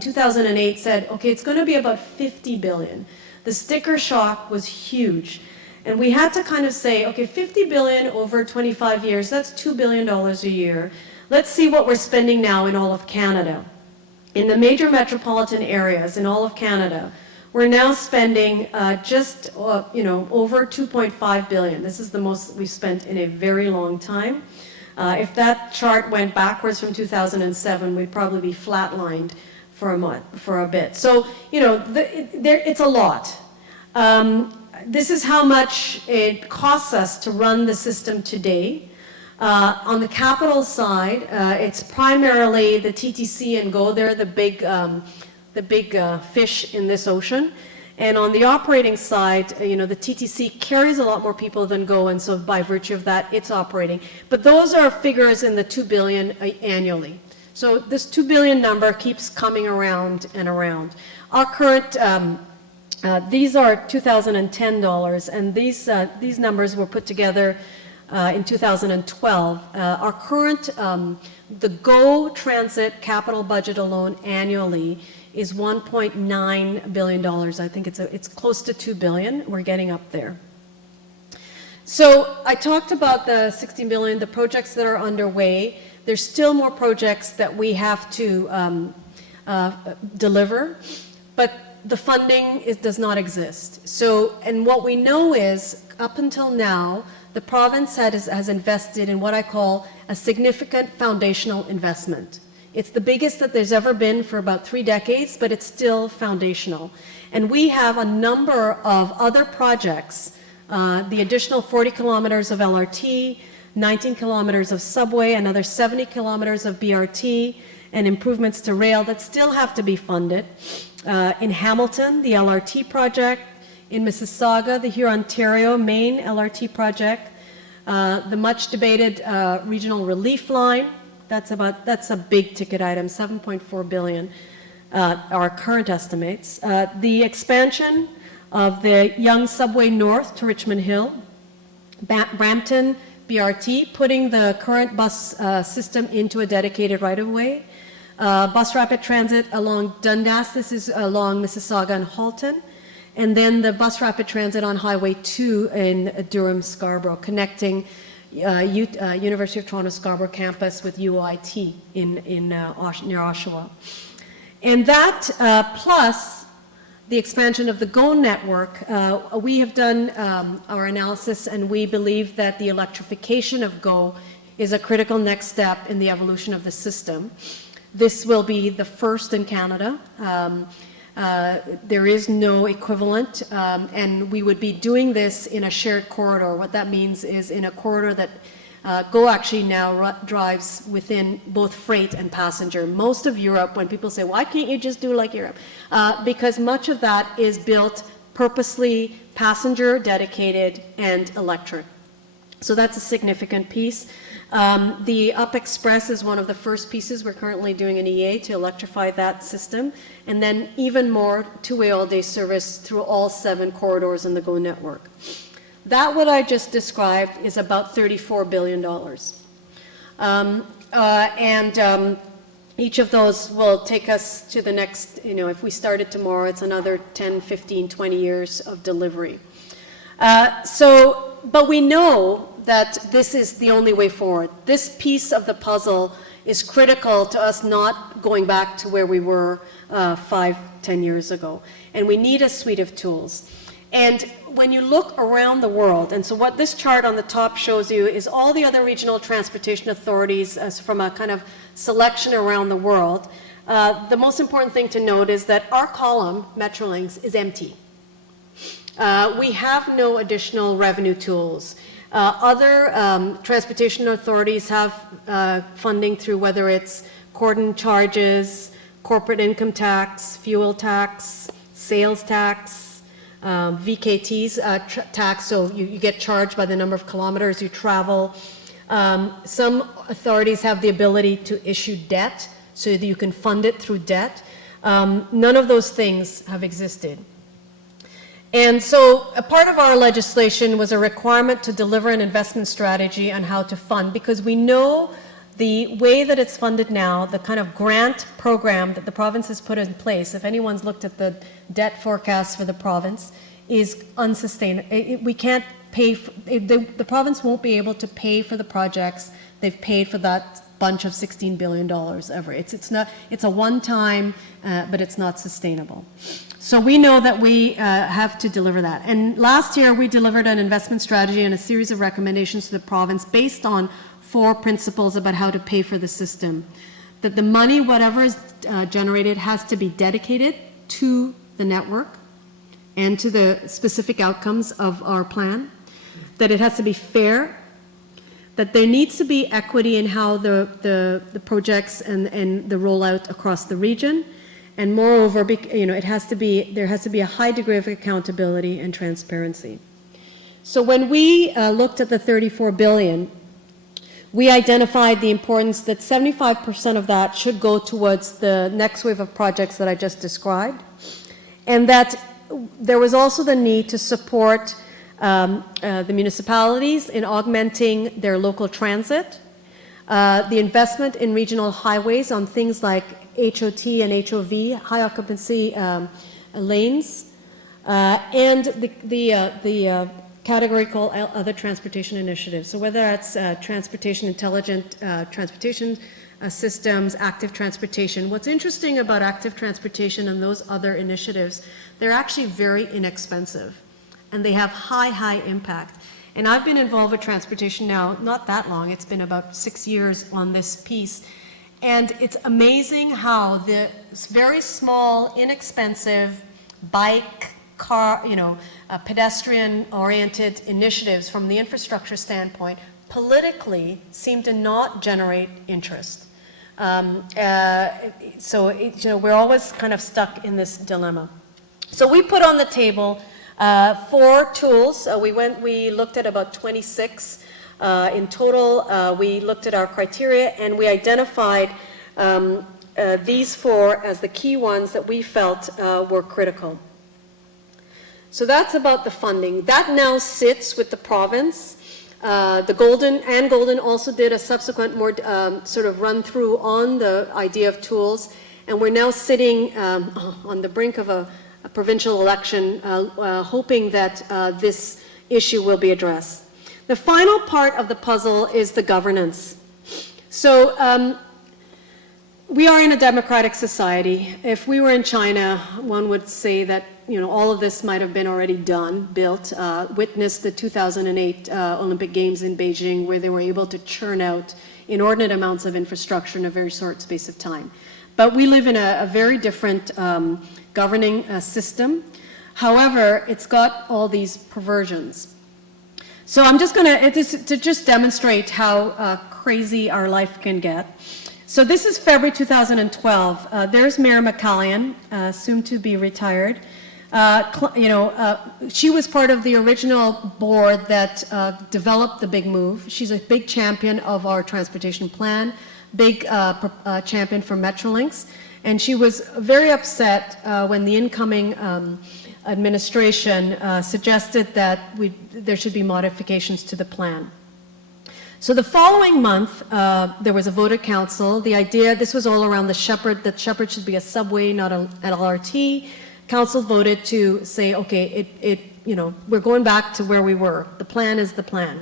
2008 said, okay, it's going to be about 50 billion, the sticker shock was huge. And we had to kind of say, okay, 50 billion over 25 years, that's $2 billion a year. Let's see what we're spending now in all of Canada. In the major metropolitan areas in all of Canada, we're now spending just over 2.5 billion. This is the most we've spent in a very long time. If that chart went backwards from 2007, we'd probably be flatlined for a bit. So, it's a lot. This is how much it costs us to run the system today. On the capital side, it's primarily the TTC and GO. They're the big fish in this ocean. And on the operating side, the TTC carries a lot more people than GO, and so by virtue of that, it's operating. But those are figures in the 2 billion annually. So this 2 billion number keeps coming around and around. Our current, these are 2010 dollars, and these numbers were put together in 2012. Our current, the GO transit capital budget alone annually is $1.9 billion. I think it's close to 2 billion. We're getting up there. So I talked about the 16 billion, the projects that are underway. There's still more projects that we have to deliver, but the funding does not exist. So, and what we know is, up until now, the province has invested in what I call a significant foundational investment. It's the biggest that there's ever been for about 3 decades, but it's still foundational. And we have a number of other projects, the additional 40 kilometers of LRT, 19 kilometers of subway, another 70 kilometers of BRT, and improvements to rail that still have to be funded. In Hamilton, the LRT project. In Mississauga, the Hurontario Main LRT project. The much debated regional relief line. That's a big ticket item, 7.4 billion, our current estimates. The expansion of the Yonge Subway North to Richmond Hill, Brampton BRT, putting the current bus system into a dedicated right-of-way, bus rapid transit along Dundas, this is along Mississauga and Halton, and then the bus rapid transit on Highway 2 in Durham-Scarborough, connecting University of Toronto Scarborough campus with UIT near Oshawa. And that, plus the expansion of the GO network, we have done our analysis, and we believe that the electrification of GO is a critical next step in the evolution of the system. This will be the first in Canada. There is no equivalent, and we would be doing this in a shared corridor. What that means is in a corridor that GO actually now drives within both freight and passenger. Most of Europe, when people say, why can't you just do like Europe? Because much of that is built purposely passenger, dedicated, and electric. So that's a significant piece. The Up Express is one of the first pieces. We're currently doing an EA to electrify that system, and then even more two-way all-day service through all 7 corridors in the GO network. That, what I just described, is about $34 billion. Each of those will take us to the next, if we started tomorrow, it's another 10, 15, 20 years of delivery. But we know that this is the only way forward. This piece of the puzzle is critical to us not going back to where we were 5, 10 years ago. And we need a suite of tools. And when you look around the world, and so what this chart on the top shows you is all the other regional transportation authorities as from a kind of selection around the world. The most important thing to note is that our column, Metrolinx, is empty. We have no additional revenue tools. Other transportation authorities have funding through whether it's cordon charges, corporate income tax, fuel tax, sales tax, VKTs tax, so you get charged by the number of kilometers you travel. Some authorities have the ability to issue debt so that you can fund it through debt. None of those things have existed. And so a part of our legislation was a requirement to deliver an investment strategy on how to fund, because we know the way that it's funded now, the kind of grant program that the province has put in place, if anyone's looked at the debt forecast for the province, is unsustainable. We can't pay, the province won't be able to pay for the projects they've paid for that bunch of $16 billion ever. It's a one-time, but it's not sustainable. So we know that we have to deliver that. And last year, we delivered an investment strategy and a series of recommendations to the province based on 4 principles about how to pay for the system. That the money, whatever is generated, has to be dedicated to the network and to the specific outcomes of our plan. That it has to be fair. That there needs to be equity in how the projects and the rollout across the region. And moreover, there has to be a high degree of accountability and transparency. So when we looked at the $34 billion, we identified the importance that 75% of that should go towards the next wave of projects that I just described, and that there was also the need to support the municipalities in augmenting their local transit, the investment in regional highways on things like HOT and HOV, high occupancy lanes, and the category called other transportation initiatives. So whether that's transportation, intelligent transportation systems, active transportation. What's interesting about active transportation and those other initiatives, they're actually very inexpensive and they have high impact. And I've been involved with transportation now, not that long, it's been about 6 years on this piece. And it's amazing how the very small, inexpensive bike, car, pedestrian-oriented initiatives from the infrastructure standpoint politically seem to not generate interest. So we're always kind of stuck in this dilemma. So we put on the table 4 tools. We looked at about 26 in total. We looked at our criteria and we identified these 4 as the key ones that we felt were critical. So that's about the funding. That now sits with the province. The Golden also did a subsequent more sort of run through on the idea of tools, and we're now sitting on the brink of a provincial election, hoping that this issue will be addressed. The final part of the puzzle is the governance. So we are in a democratic society. If we were in China, one would say that all of this might have been already done, built. Witness the 2008 Olympic Games in Beijing, where they were able to churn out inordinate amounts of infrastructure in a very short space of time. But we live in a very different governing system. However, it's got all these perversions. So I'm just going to just demonstrate how crazy our life can get. So this is February 2012. There's Mayor McCallion, soon to be retired. She was part of the original board that developed the big move. She's a big champion of our transportation plan, big champion for Metrolinx, and she was very upset when the incoming administration suggested that there should be modifications to the plan. So the following month, there was a vote at council. The idea, this was all around the Shepherd, that Shepherd should be a subway, not an LRT. Council voted to say, okay, we're going back to where we were. The plan is the plan.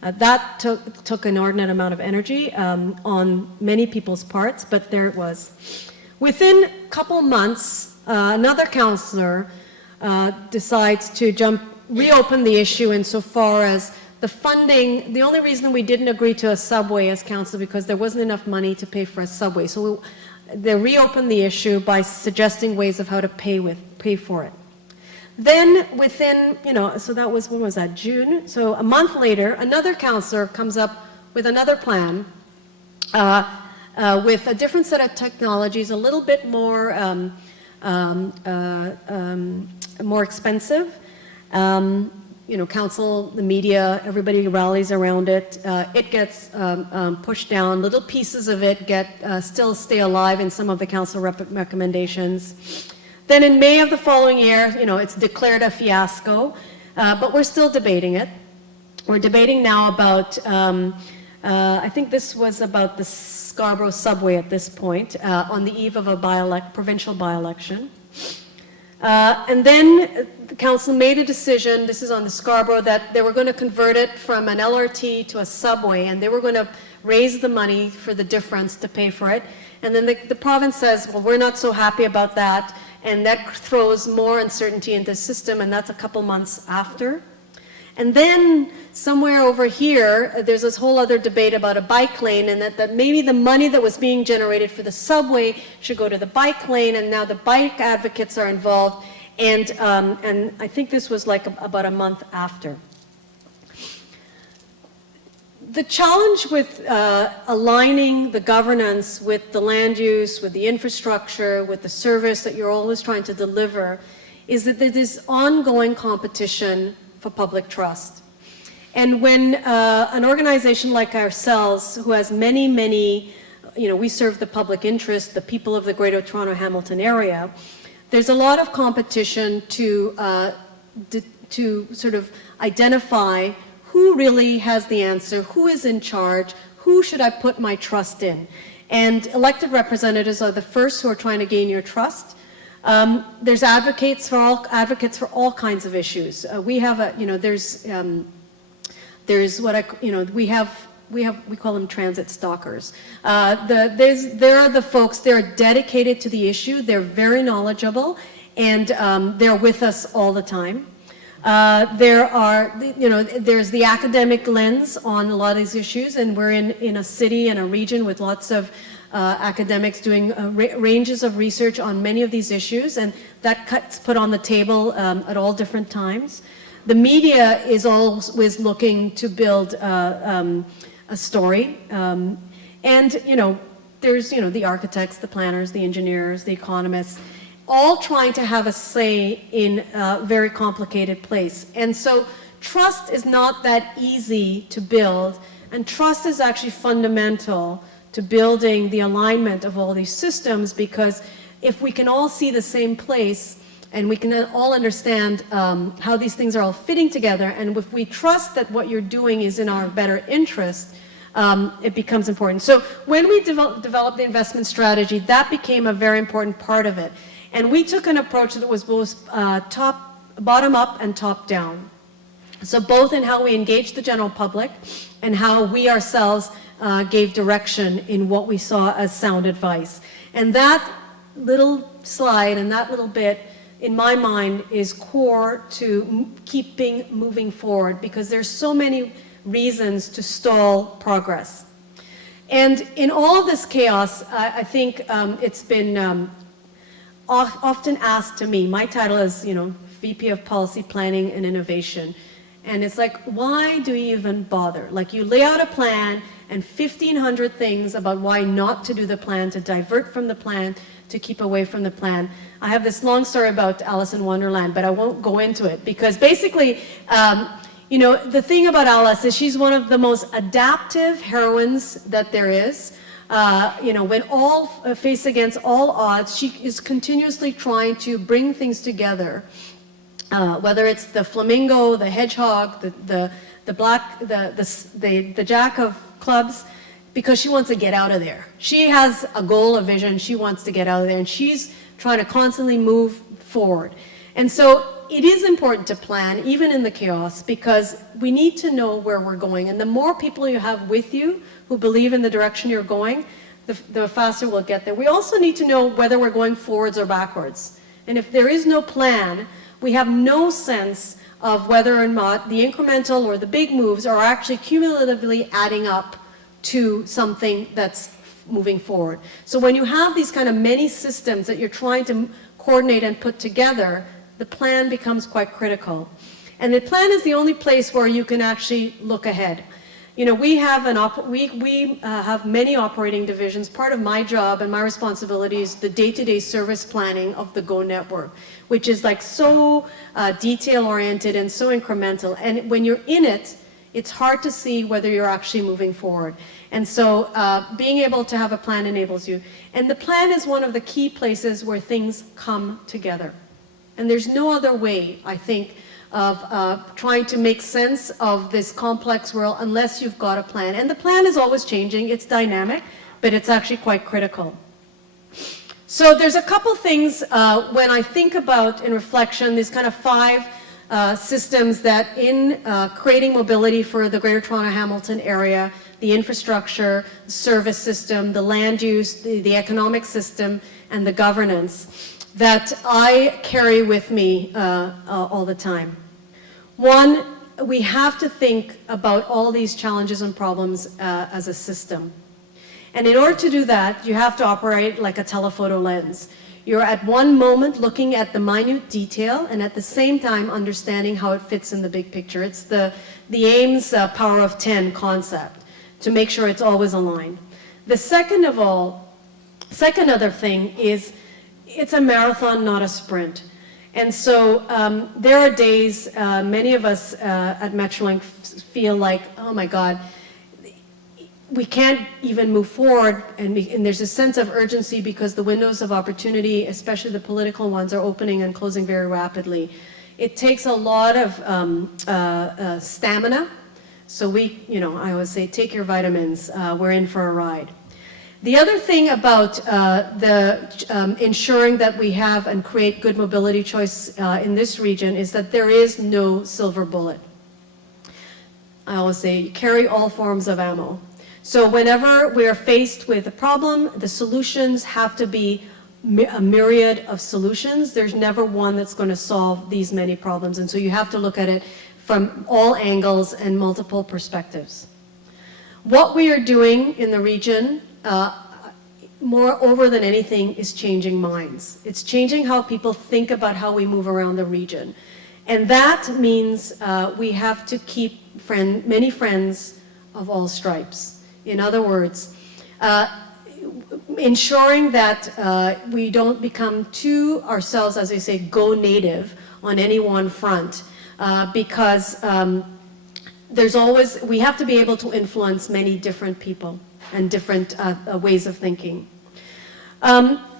That took an inordinate amount of energy on many people's parts, but there it was. Within a couple months, another councillor decides to reopen the issue insofar as the funding. The only reason we didn't agree to a subway as council because there wasn't enough money to pay for a subway. So they reopened the issue by suggesting ways of how to pay for it. Then within, so that was, when was that, June? So a month later, another councillor comes up with another plan with a different set of technologies, a little bit more expensive. Council, the media, everybody rallies around it. It gets pushed down. Little pieces of it still stay alive in some of the council recommendations. Then in May of the following year, it's declared a fiasco, but we're still debating it. We're debating now about, I think this was about the Scarborough subway at this point, on the eve of a provincial by-election. And then the council made a decision, this is on the Scarborough, that they were going to convert it from an LRT to a subway, and they were going to raise the money for the difference to pay for it. And then the province says, well, we're not so happy about that, and that throws more uncertainty into the system, and that's a couple months after. And then somewhere over here, there's this whole other debate about a bike lane, and that maybe the money that was being generated for the subway should go to the bike lane, and now the bike advocates are involved, and I think this was like about a month after. The challenge with aligning the governance with the land use, with the infrastructure, with the service that you're always trying to deliver, is that there's this ongoing competition for public trust. And when an organization like ourselves, who has many, we serve the public interest, the people of the Greater Toronto Hamilton area, there's a lot of competition to sort of identify who really has the answer, who is in charge, who should I put my trust in. And elected representatives are the first who are trying to gain your trust. There's advocates for all kinds of issues. We have a, there's what we call them transit stalkers. There are the folks, they're dedicated to the issue, they're very knowledgeable, and they're with us all the time. There's the academic lens on a lot of these issues, and we're in a city and a region with lots of academics doing ranges of research on many of these issues, and that gets put on the table at all different times. The media is always looking to build a story, and there's the architects, the planners, the engineers, the economists, all trying to have a say in a very complicated place. And so trust is not that easy to build, and trust is actually fundamental to building the alignment of all these systems, because if we can all see the same place and we can all understand how these things are all fitting together, and if we trust that what you're doing is in our better interest, it becomes important. So when we developed the investment strategy, that became a very important part of it. And we took an approach that was both bottom up and top down. So both in how we engaged the general public and how we ourselves gave direction in what we saw as sound advice. And that little slide and that little bit, in my mind, is core to keeping moving forward, because there's so many reasons to stall progress. And in all this chaos, I think it's been often asked to me, my title is, VP of Policy Planning and Innovation. And it's like, why do you even bother? Like, you lay out a plan and 1,500 things about why not to do the plan, to divert from the plan, to keep away from the plan. I have this long story about Alice in Wonderland, but I won't go into it, because basically, the thing about Alice is she's one of the most adaptive heroines that there is. When all face against all odds, she is continuously trying to bring things together. Whether it's the flamingo, the hedgehog, the jack of clubs, because she wants to get out of there. She has a goal, a vision, she wants to get out of there, and she's trying to constantly move forward. And so it is important to plan, even in the chaos, because we need to know where we're going. And the more people you have with you who believe in the direction you're going, the faster we'll get there. We also need to know whether we're going forwards or backwards. And if there is no plan, we have no sense of whether or not the incremental or the big moves are actually cumulatively adding up to something that's moving forward. So when you have these kind of many systems that you're trying to coordinate and put together, the plan becomes quite critical. And the plan is the only place where you can actually look ahead. We have have many operating divisions. Part of my job and my responsibility is the day-to-day service planning of the GO network, which is like so detail-oriented and so incremental. And when you're in it, it's hard to see whether you're actually moving forward. And so being able to have a plan enables you. And the plan is one of the key places where things come together. And there's no other way, I think, of trying to make sense of this complex world unless you've got a plan. And the plan is always changing, it's dynamic, but it's actually quite critical. So there's a couple things when I think about in reflection, these kind of 5 systems that in creating mobility for the Greater Toronto Hamilton area, the infrastructure, the service system, the land use, the economic system, and the governance that I carry with me all the time. One, we have to think about all these challenges and problems as a system. And in order to do that, you have to operate like a telephoto lens. You're at one moment looking at the minute detail and at the same time understanding how it fits in the big picture. It's the Ames power of 10 concept to make sure it's always aligned. The second other thing is it's a marathon, not a sprint. And so there are days, many of us at Metrolinx feel like, oh my God, we can't even move forward, and there's a sense of urgency because the windows of opportunity, especially the political ones, are opening and closing very rapidly. It takes a lot of stamina, so I always say, take your vitamins, we're in for a ride. The other thing about ensuring that we have and create good mobility choice in this region is that there is no silver bullet. I always say, carry all forms of ammo. So whenever we are faced with a problem, the solutions have to be a myriad of solutions. There's never one that's going to solve these many problems. And so you have to look at it from all angles and multiple perspectives. What we are doing in the region, moreover than anything, is changing minds. It's changing how people think about how we move around the region. And that means we have to keep many friends of all stripes. In other words, ensuring that we don't become too ourselves, as I say, go native on any one front, because we have to be able to influence many different people and different ways of thinking.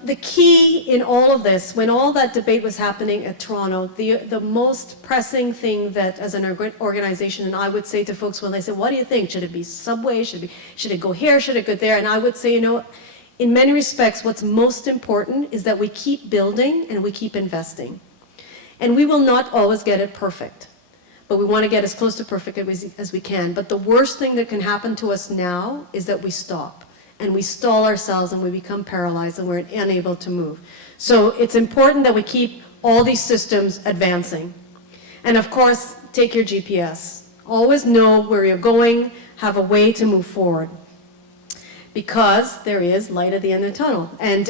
The key in all of this, when all that debate was happening at Toronto, the most pressing thing that as an organization, and I would say to folks when they say, what do you think? Should it be subway? Should it go here? Should it go there? And I would say, in many respects, what's most important is that we keep building and we keep investing. And we will not always get it perfect, but we want to get as close to perfect as we can. But the worst thing that can happen to us now is that we stop. And we stall ourselves and we become paralyzed and we're unable to move. So it's important that we keep all these systems advancing. And of course, take your GPS. Always know where you're going, have a way to move forward. Because there is light at the end of the tunnel. And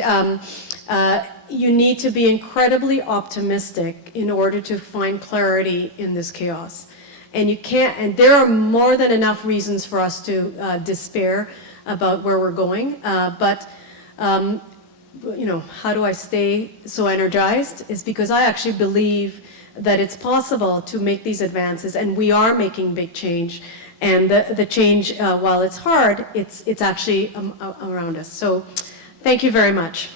you need to be incredibly optimistic in order to find clarity in this chaos. And there are more than enough reasons for us to despair about where we're going, but how do I stay so energized? Is because I actually believe that it's possible to make these advances, and we are making big change, and the change, while it's hard, it's actually around us. So thank you very much.